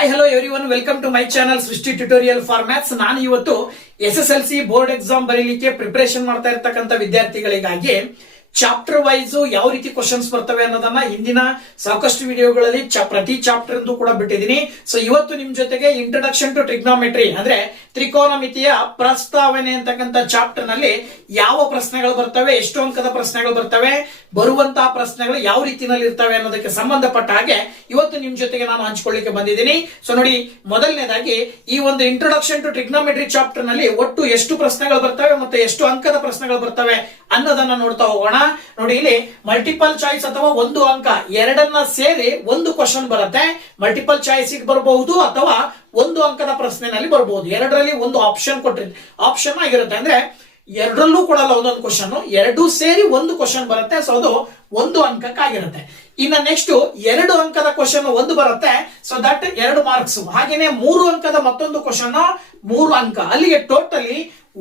Hi hello everyone, welcome to my channel Srushti tutorial for maths. ನಾನು ಇವತ್ತು SSLC board exam ಬರೀಲಿಕ್ಕೆ preparation ಮಾಡ್ತಾ ಇರ್ತಕ್ಕಂಥ ವಿದ್ಯಾರ್ಥಿಗಳಿಗಾಗಿ ಚಾಪ್ಟರ್ ವೈಸ್ ಯಾವ ರೀತಿ ಕ್ವಶನ್ಸ್ ಬರ್ತವೆ ಅನ್ನೋದನ್ನ ಹಿಂದಿನ ಸಾಕಷ್ಟು ವಿಡಿಯೋಗಳಲ್ಲಿ ಪ್ರತಿ ಚಾಪ್ಟರ್ ಎಂದು ಕೂಡ ಬಿಟ್ಟಿದ್ದೀನಿ. ಸೊ ಇವತ್ತು ನಿಮ್ ಜೊತೆಗೆ ಇಂಟ್ರೊಡಕ್ಷನ್ ಟು ಟ್ರಿಗ್ನೋಮೆಟ್ರಿ ಅಂದ್ರೆ ತ್ರಿಕೋನಮಿತಿಯ ಪ್ರಸ್ತಾವನೆ ಅಂತಕ್ಕಂಥ ಚಾಪ್ಟರ್ ನಲ್ಲಿ ಯಾವ ಪ್ರಶ್ನೆಗಳು ಬರ್ತವೆ, ಎಷ್ಟು ಅಂಕದ ಪ್ರಶ್ನೆಗಳು ಬರ್ತವೆ, ಬರುವಂತಹ ಪ್ರಶ್ನೆಗಳು ಯಾವ ರೀತಿಯಲ್ಲಿ ಇರ್ತವೆ ಅನ್ನೋದಕ್ಕೆ ಸಂಬಂಧಪಟ್ಟ ಹಾಗೆ ಇವತ್ತು ನಿಮ್ ಜೊತೆಗೆ ನಾನು ಹಂಚಿಕೊಳ್ಳಿಕ್ಕೆ ಬಂದಿದ್ದೀನಿ. ಸೊ ನೋಡಿ, ಮೊದಲನೇದಾಗಿ ಈ ಒಂದು ಇಂಟ್ರೊಡಕ್ಷನ್ ಟು ಟ್ರಿಗ್ನೋಮೆಟ್ರಿ ಚಾಪ್ಟರ್ ನಲ್ಲಿ ಒಟ್ಟು ಎಷ್ಟು ಪ್ರಶ್ನೆಗಳು ಬರ್ತವೆ ಮತ್ತೆ ಎಷ್ಟು ಅಂಕದ ಪ್ರಶ್ನೆಗಳು ಬರ್ತವೆ ಅನ್ನೋದನ್ನ ನೋಡ್ತಾ ಹೋಗೋಣ. ನೋಡಿ, ಇಲ್ಲಿ ಮಲ್ಟಿಪಲ್ ಚಾಯ್ಸ್ ಅಥವಾ ಒಂದು ಅಂಕ ಎರಡನ್ನ ಸೇರಿ ಒಂದು ಕ್ವಶನ್ ಬರುತ್ತೆ. ಮಲ್ಟಿಪಲ್ ಚಾಯ್ಸ್ ಬರಬಹುದು ಅಥವಾ ಒಂದು ಅಂಕದ ಪ್ರಶ್ನೆನಲ್ಲಿ ಬರಬಹುದು. ಎರಡರಲ್ಲಿ ಒಂದು ಆಪ್ಷನ್ ಆಪ್ಷನ್ ಆಗಿರುತ್ತೆ. ಅಂದ್ರೆ ಎರಡರಲ್ಲೂ ಕೊಡಲ್ಲ ಒಂದೊಂದು ಕ್ವಶನ್, ಎರಡೂ ಸೇರಿ ಒಂದು ಕ್ವಶನ್ ಬರುತ್ತೆ. ಸೊ ಅದು ಒಂದು ಅಂಕಕ್ಕಾಗಿರುತ್ತೆ. ಇನ್ನ ನೆಕ್ಸ್ಟ್ ಎರಡು ಅಂಕದ ಕ್ವಶನ್ ಒಂದು ಬರುತ್ತೆ. So that 2 marks. ಹಾಗೇನೆ 3 ಅಂಕದ ಮತ್ತೊಂದು ಕ್ವಶನ್ 3 ಅಂಕ. ಅಲ್ಲಿಗೆ ಟೋಟಲಿ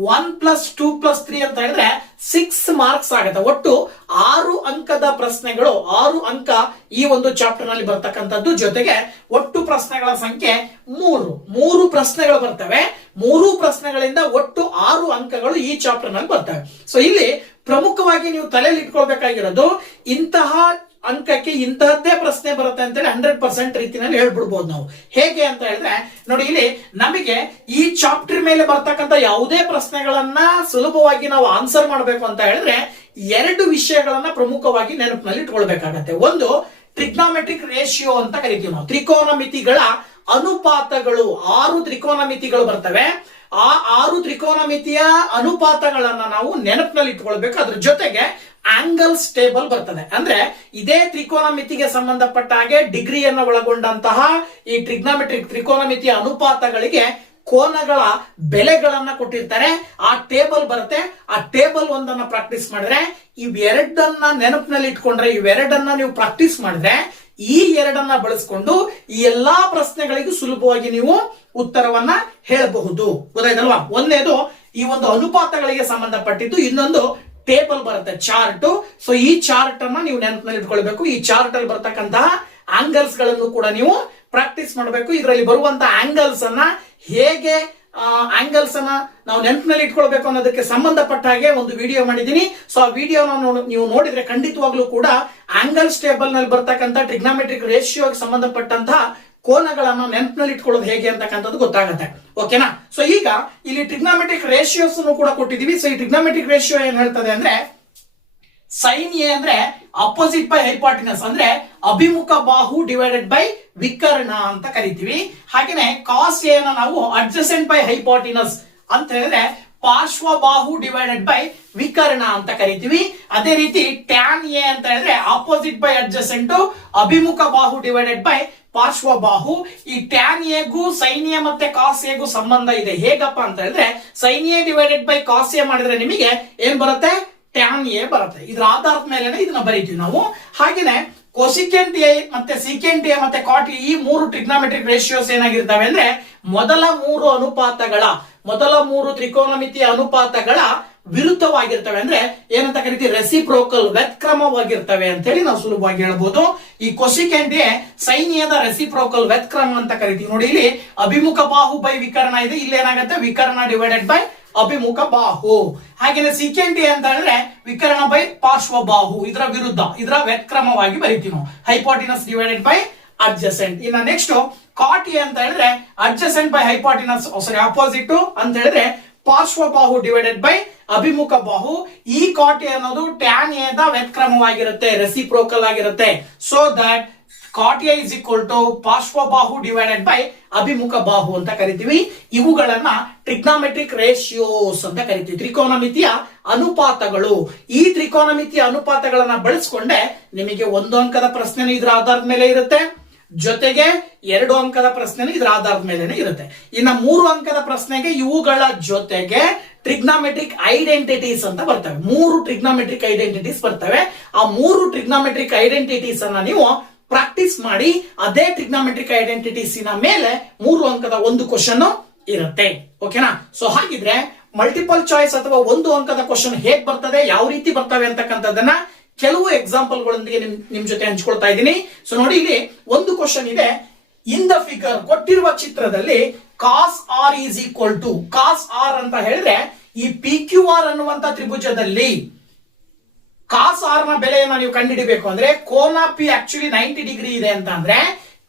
1+2+3 ಅಂತ ಹೇಳಿದ್ರೆ 6 ಮಾರ್ಕ್ಸ್ ಆಗುತ್ತೆ. ಒಟ್ಟು 6 ಅಂಕದ ಪ್ರಶ್ನೆಗಳು, 6 ಅಂಕ ಈ ಒಂದು ಚಾಪ್ಟರ್ ನಲ್ಲಿ ಬರ್ತಕ್ಕಂಥದ್ದು. ಜೊತೆಗೆ ಒಟ್ಟು ಪ್ರಶ್ನೆಗಳ ಸಂಖ್ಯೆ 3 ಪ್ರಶ್ನೆಗಳು ಬರ್ತವೆ. 3 ಪ್ರಶ್ನೆಗಳಿಂದ ಒಟ್ಟು 6 ಅಂಕಗಳು ಈ ಚಾಪ್ಟರ್ ನಲ್ಲಿ ಬರ್ತವೆ. ಸೊ ಇಲ್ಲಿ ಪ್ರಮುಖವಾಗಿ ನೀವು ತಲೆಯಲ್ಲಿ ಇಟ್ಕೊಳ್ಬೇಕಾಗಿರೋದು, ಇಂತಹ ಅಂಕಕ್ಕೆ ಇಂತಹದ್ದೇ ಪ್ರಶ್ನೆ ಬರುತ್ತೆ ಅಂತೇಳಿ 100% ರೀತಿಯಲ್ಲಿ ಹೇಳ್ಬಿಡ್ಬೋದು ನಾವು. ಹೇಗೆ ಅಂತ ಹೇಳಿದ್ರೆ ನೋಡಿ, ಇಲ್ಲಿ ನಮಗೆ ಈ ಚಾಪ್ಟರ್ ಮೇಲೆ ಬರ್ತಕ್ಕಂಥ ಯಾವುದೇ ಪ್ರಶ್ನೆಗಳನ್ನ ಸುಲಭವಾಗಿ ನಾವು ಆನ್ಸರ್ ಮಾಡಬೇಕು ಅಂತ ಹೇಳಿದ್ರೆ 2 ವಿಷಯಗಳನ್ನ ಪ್ರಮುಖವಾಗಿ ನೆನಪಿನಲ್ಲಿ ಇಟ್ಕೊಳ್ಬೇಕಾಗತ್ತೆ. ಒಂದು ಟ್ರಿಗ್ನೋಮೆಟ್ರಿಕ್ ರೇಷಿಯೋ ಅಂತ ಕರಿತೀವಿ ನಾವು. ತ್ರಿಕೋನಮಿತಿಗಳ ಅನುಪಾತಗಳು. 6 ತ್ರಿಕೋನಮಿತಿಗಳು ಬರ್ತವೆ. ಆ 6 ತ್ರಿಕೋನಮಿತಿಯ ಅನುಪಾತಗಳನ್ನ ನಾವು ನೆನಪಿನಲ್ಲಿ ಇಟ್ಕೊಳ್ಬೇಕು. ಅದ್ರ ಜೊತೆಗೆ ಆಂಗಲ್ಸ್ ಟೇಬಲ್ ಬರ್ತದೆ. ಅಂದ್ರೆ ಇದೇ ತ್ರಿಕೋನಮಿತಿಗೆ ಸಂಬಂಧಪಟ್ಟ ಹಾಗೆ ಡಿಗ್ರಿಯನ್ನು ಒಳಗೊಂಡಂತಹ ಈ ಟ್ರಿಗ್ನೋಮೆಟ್ರಿಕ್ ತ್ರಿಕೋನಮಿತಿಯ ಅನುಪಾತಗಳಿಗೆ ಕೋನಗಳ ಬೆಲೆಗಳನ್ನ ಕೊಟ್ಟಿರ್ತಾರೆ. ಆ ಟೇಬಲ್ ಬರುತ್ತೆ. ಆ ಟೇಬಲ್ ಒಂದನ್ನ ಪ್ರಾಕ್ಟೀಸ್ ಮಾಡಿದ್ರೆ, ಇವೆರಡನ್ನ ನೆನಪಿನಲ್ಲಿ ಇಟ್ಕೊಂಡ್ರೆ, ಇವೆರಡನ್ನ ನೀವು ಪ್ರಾಕ್ಟೀಸ್ ಮಾಡಿದ್ರೆ, ಈ ಎರಡನ್ನ ಬಳಸ್ಕೊಂಡು ಈ ಎಲ್ಲಾ ಪ್ರಶ್ನೆಗಳಿಗೂ ಸುಲಭವಾಗಿ ನೀವು ಉತ್ತರವನ್ನ ಹೇಳಬಹುದು. ಗೊತ್ತಾಯ್ತಲ್ವಾ? ಒಂದೇದು ಈ ಒಂದು ಅನುಪಾತಗಳಿಗೆ ಸಂಬಂಧಪಟ್ಟಿದ್ದು, ಇನ್ನೊಂದು ಟೇಬಲ್ ಬರುತ್ತೆ, ಚಾರ್ಟ್. ಸೊ ಈ ಚಾರ್ಟ್ ಅನ್ನ ನೀವು ನೆನಪಿನಲ್ಲಿ ಇಟ್ಕೊಳ್ಬೇಕು. ಈ ಚಾರ್ಟ್ ಅಲ್ಲಿ ಬರ್ತಕ್ಕಂತಹ ಆಂಗಲ್ಸ್ ಗಳನ್ನು ಕೂಡ ನೀವು ಪ್ರಾಕ್ಟೀಸ್ ಮಾಡಬೇಕು. ಇದರಲ್ಲಿ ಬರುವಂತಹ ಆಂಗಲ್ಸ್ ಅನ್ನ ಹೇಗೆ ಆಂಗಲ್ಸ್ ಅನ್ನ ನಾವು ನೆನಪಿನಲ್ಲಿ ಇಟ್ಕೊಳ್ಬೇಕು ಅನ್ನೋದಕ್ಕೆ ಸಂಬಂಧಪಟ್ಟ ಹಾಗೆ ಒಂದು ವಿಡಿಯೋ ಮಾಡಿದ್ದೀನಿ. ಸೊ ಆ ವಿಡಿಯೋನ ನೀವು ನೋಡಿದ್ರೆ ಖಂಡಿತವಾಗ್ಲೂ ಕೂಡ ಆಂಗಲ್ಸ್ ಟೇಬಲ್ ನಲ್ಲಿ ಬರ್ತಕ್ಕಂಥ ಟ್ರಿಗ್ನೋಮೆಟ್ರಿಕ್ ರೇಷಿಯೋಗೆ ಸಂಬಂಧಪಟ್ಟಂತಹ ಕೋನಗಳನ್ನ ನೆನಪಿನಲ್ಲಿ ಇಟ್ಕೊಳ್ಳೋದು ಹೇಗೆ ಅಂತಕ್ಕಂಥದ್ದು ಗೊತ್ತಾಗುತ್ತೆ. ಓಕೆನಾ? ಸೊ ಈಗ ಇಲ್ಲಿ ಟ್ರಿಗ್ನೋಮೆಟ್ರಿಕ್ ರೇಷಿಯೋಸ್ ಕೂಡ ಕೊಟ್ಟಿದೀವಿ. ಸೊ ಈ ಟ್ರಿಗ್ನೋಮೆಟ್ರಿಕ್ ರೇಷಿಯೋ ಏನ್ ಹೇಳ್ತದೆ ಅಂದ್ರೆ, ಸೈನ್ ಎ ಅಂದ್ರೆ ಅಪೋಸಿಟ್ ಬೈ ಹೈಪಾಟಿನಸ್, ಅಂದ್ರೆ ಅಭಿಮುಖ ಬಾಹು ಡಿವೈಡೆಡ್ ಬೈ ವಿಕರ್ಣ ಅಂತ ಕರಿತೀವಿ. ಹಾಗೇನೆ ಕಾಸ್ ಎ ನ ನಾವು ಅಡ್ಜಸೆಂಟ್ ಬೈ ಹೈಪಾಟಿನಸ್ ಅಂತ ಹೇಳಿದ್ರೆ ಪಾರ್ಶ್ವ ಬಾಹು ಡಿವೈಡೆಡ್ ಬೈ ವಿಕರ್ಣ ಅಂತ ಕರಿತೀವಿ. ಅದೇ ರೀತಿ ಟ್ಯಾನ್ ಎ ಅಂತ ಹೇಳಿದ್ರೆ ಆಪೋಸಿಟ್ ಬೈ ಅಡ್ಜಸೆಂಟ್ ಅಭಿಮುಖ ಬಾಹು ಡಿವೈಡೆಡ್ ಬೈ ಪಾರ್ಶ್ವ ಬಾಹು. ಈ ಟ್ಯಾನ್ ಎಗೂ ಸೈನ್ ಎ ಮತ್ತೆ ಕಾಸ್ ಎಗೂ ಸಂಬಂಧ ಇದೆ. ಹೇಗಪ್ಪ ಅಂತ ಹೇಳಿದ್ರೆ, sine A divided by cos A ಮಾಡಿದ್ರೆ ನಿಮಗೆ ಏನ್ ಬರುತ್ತೆ? ಟ್ಯಾನ್ ಎ ಬರುತ್ತೆ. ಇದ್ರ ಆಧಾರದ ಮೇಲೆ ಇದನ್ನ ಬರೀತೀವಿ ನಾವು. ಹಾಗೇನೆ ಕೊಸಿಕೆಂಟ್ ಎ ಮತ್ತೆ ಸೀಕೆಂಟ್ ಎ ಮತ್ತೆ ಕಾಟ್ ಎ, ಈ 3 ಟ್ರಿಗ್ನೋಮೆಟ್ರಿಕ್ ರೇಷಿಯೋಸ್ ಏನಾಗಿರ್ತವೆ ಅಂದ್ರೆ, ಮೊದಲ 3 ತ್ರಿಕೋನಮಿತಿಯ ಅನುಪಾತಗಳ ವಿರುದ್ಧವಾಗಿರ್ತವೆ. ಅಂದ್ರೆ ಏನಂತ ಕರಿತೀವಿ? ರೆಸಿಪ್ರೋಕಲ್, ವ್ಯತ್ಕ್ರಮವಾಗಿರ್ತವೆ ಅಂತ ಹೇಳಿ ನಾವು ಸುಲಭವಾಗಿ ಹೇಳ್ಬೋದು. ಈ ಕೊಸಿಕೆಂಟ್ ಎ ಸೈನ್ ಎದ ರೆಸಿಪ್ರೋಕಲ್, ವ್ಯತ್ಕ್ರಮ ಅಂತ ಕರಿತೀವಿ. ನೋಡಿ, ಇಲ್ಲಿ ಅಭಿಮುಖ ಬಾಹು ಬೈ ವಿಕರ್ಣ ಇದೆ. ಇಲ್ಲಿ ಏನಾಗುತ್ತೆ? ವಿಕರ್ಣ ಡಿವೈಡೆಡ್ ಬೈ ಅಭಿಮುಖ ಬಾಹು. ಹಾಗೇನೆ ಸೀಕೆಂಟ್ ಎ ಅಂತ ಹೇಳಿದ್ರೆ ವಿಕರ್ಣ ಬೈ ಪಾರ್ಶ್ವ ಬಾಹು, ಇದರ ವಿರುದ್ಧ, ಇದರ ವ್ಯತ್ಕ್ರಮವಾಗಿ ಬರೀತೀವಿ ನಾವು. Hypotenuse divided by adjacent. ಇನ್ನ ನೆಕ್ಸ್ಟ್ ಕಾಟ್ ಎ ಅಂತ ಹೇಳಿದ್ರೆ adjacent by hypotenuse, sorry opposite ಅಂತ ಹೇಳಿದ್ರೆ ಪಾರ್ಶ್ವ ಬಾಹು ಡಿವೈಡೆಡ್ ಬೈ ಅಭಿಮುಖ ಬಾಹು. ಈ ಕಾಟ್ ಎ ಅನ್ನೋದು ಟ್ಯಾನ್ ಎ ದ ವ್ಯತ್ಕ್ರಮವಾಗಿರುತ್ತೆ, ರೆಸಿಪ್ರೋಕಲ್ ಆಗಿರುತ್ತೆ. So that cot A is equal to ಪಾರ್ಶ್ವ ಬಾಹು ಡಿವೈಡೆಡ್ ಬೈ ಅಭಿಮುಖ ಬಾಹು ಅಂತ ಕರಿತೀವಿ. ಇವುಗಳನ್ನ ಟ್ರಿಗ್ನೋಮೆಟ್ರಿಕ್ ರೇಷಿಯೋಸ್ ಅಂತ ಕರಿತೀವಿ, ತ್ರಿಕೋನಮಿತಿಯ ಅನುಪಾತಗಳು. ಈ ತ್ರಿಕೋನಮಿತಿಯ ಅನುಪಾತಗಳನ್ನ ಬಳಸ್ಕೊಂಡೆ ನಿಮಗೆ 1 ಅಂಕದ ಪ್ರಶ್ನೆ ಇದರ ಆಧಾರದ ಮೇಲೆ ಇರುತ್ತೆ, ಜೊತೆಗೆ 2 ಅಂಕದ ಪ್ರಶ್ನೆ ಇದರ ಆಧಾರದ ಮೇಲೆ ಇರುತ್ತೆ. ಇನ್ನ 3 ಅಂಕದ ಪ್ರಶ್ನೆಗೆ ಇವುಗಳ ಜೊತೆಗೆ ಟ್ರಿಗ್ನೋಮೆಟ್ರಿಕ್ ಐಡೆಂಟಿಟೀಸ್ ಅಂತ ಬರ್ತವೆ. 3 ಟ್ರಿಗ್ನೋಮೆಟ್ರಿಕ್ ಐಡೆಂಟಿಟೀಸ್ ಬರ್ತವೆ. ಆ 3 ಟ್ರಿಗ್ನೋಮೆಟ್ರಿಕ್ ಐಡೆಂಟಿಟೀಸ್ ಅನ್ನ ನೀವು ಪ್ರಾಕ್ಟೀಸ್ ಮಾಡಿ, ಅದೇ ಟ್ರಿಗ್ನೋಮೆಟ್ರಿಕ್ ಐಡೆಂಟಿಟೀಸಿನ ಮೇಲೆ 3 ಅಂಕದ ಒಂದು ಕ್ವಶನ್ ಇರುತ್ತೆ. ಓಕೆನಾ? ಸೊ ಹಾಗಿದ್ರೆ ಮಲ್ಟಿಪಲ್ ಚಾಯ್ಸ್ ಅಥವಾ 1 ಅಂಕದ ಕ್ವಶನ್ ಹೇಗ್ ಬರ್ತದೆ, ಯಾವ ರೀತಿ ಬರ್ತವೆ ಅಂತಕ್ಕಂಥದ್ದನ್ನ ಕೆಲವು ಎಕ್ಸಾಂಪಲ್ ಗಳೊಂದಿಗೆ ನಿಮ್ ಜೊತೆ ಹಂಚ್ಕೊಳ್ತಾ ಇದ್ದೀನಿ. ಸೊ ನೋಡಿ, ಇಲ್ಲಿ ಒಂದು ಕ್ವಶನ್ ಇದೆ. ಇನ್ ದ ಫಿಗರ್ ಕೊಟ್ಟಿರುವ ಚಿತ್ರದಲ್ಲಿ cos R is equal to cos R ಅಂತ ಹೇಳಿದ್ರೆ ಈ ಪಿ ಕ್ಯೂ ಆರ್ ಅನ್ನುವಂತ ತ್ರಿಭುಜದಲ್ಲಿ ಕಾಸ್ ಆರ್ ನ ಬೆಲೆಯನ್ನು ನೀವು ಕಂಡುಹಿಡಿಬೇಕು ಅಂದ್ರೆ ಕೋನ ಪಿ ಆಕ್ಚುಲಿ 90 ಡಿಗ್ರಿ ಇದೆ ಅಂತ ಅಂದ್ರೆ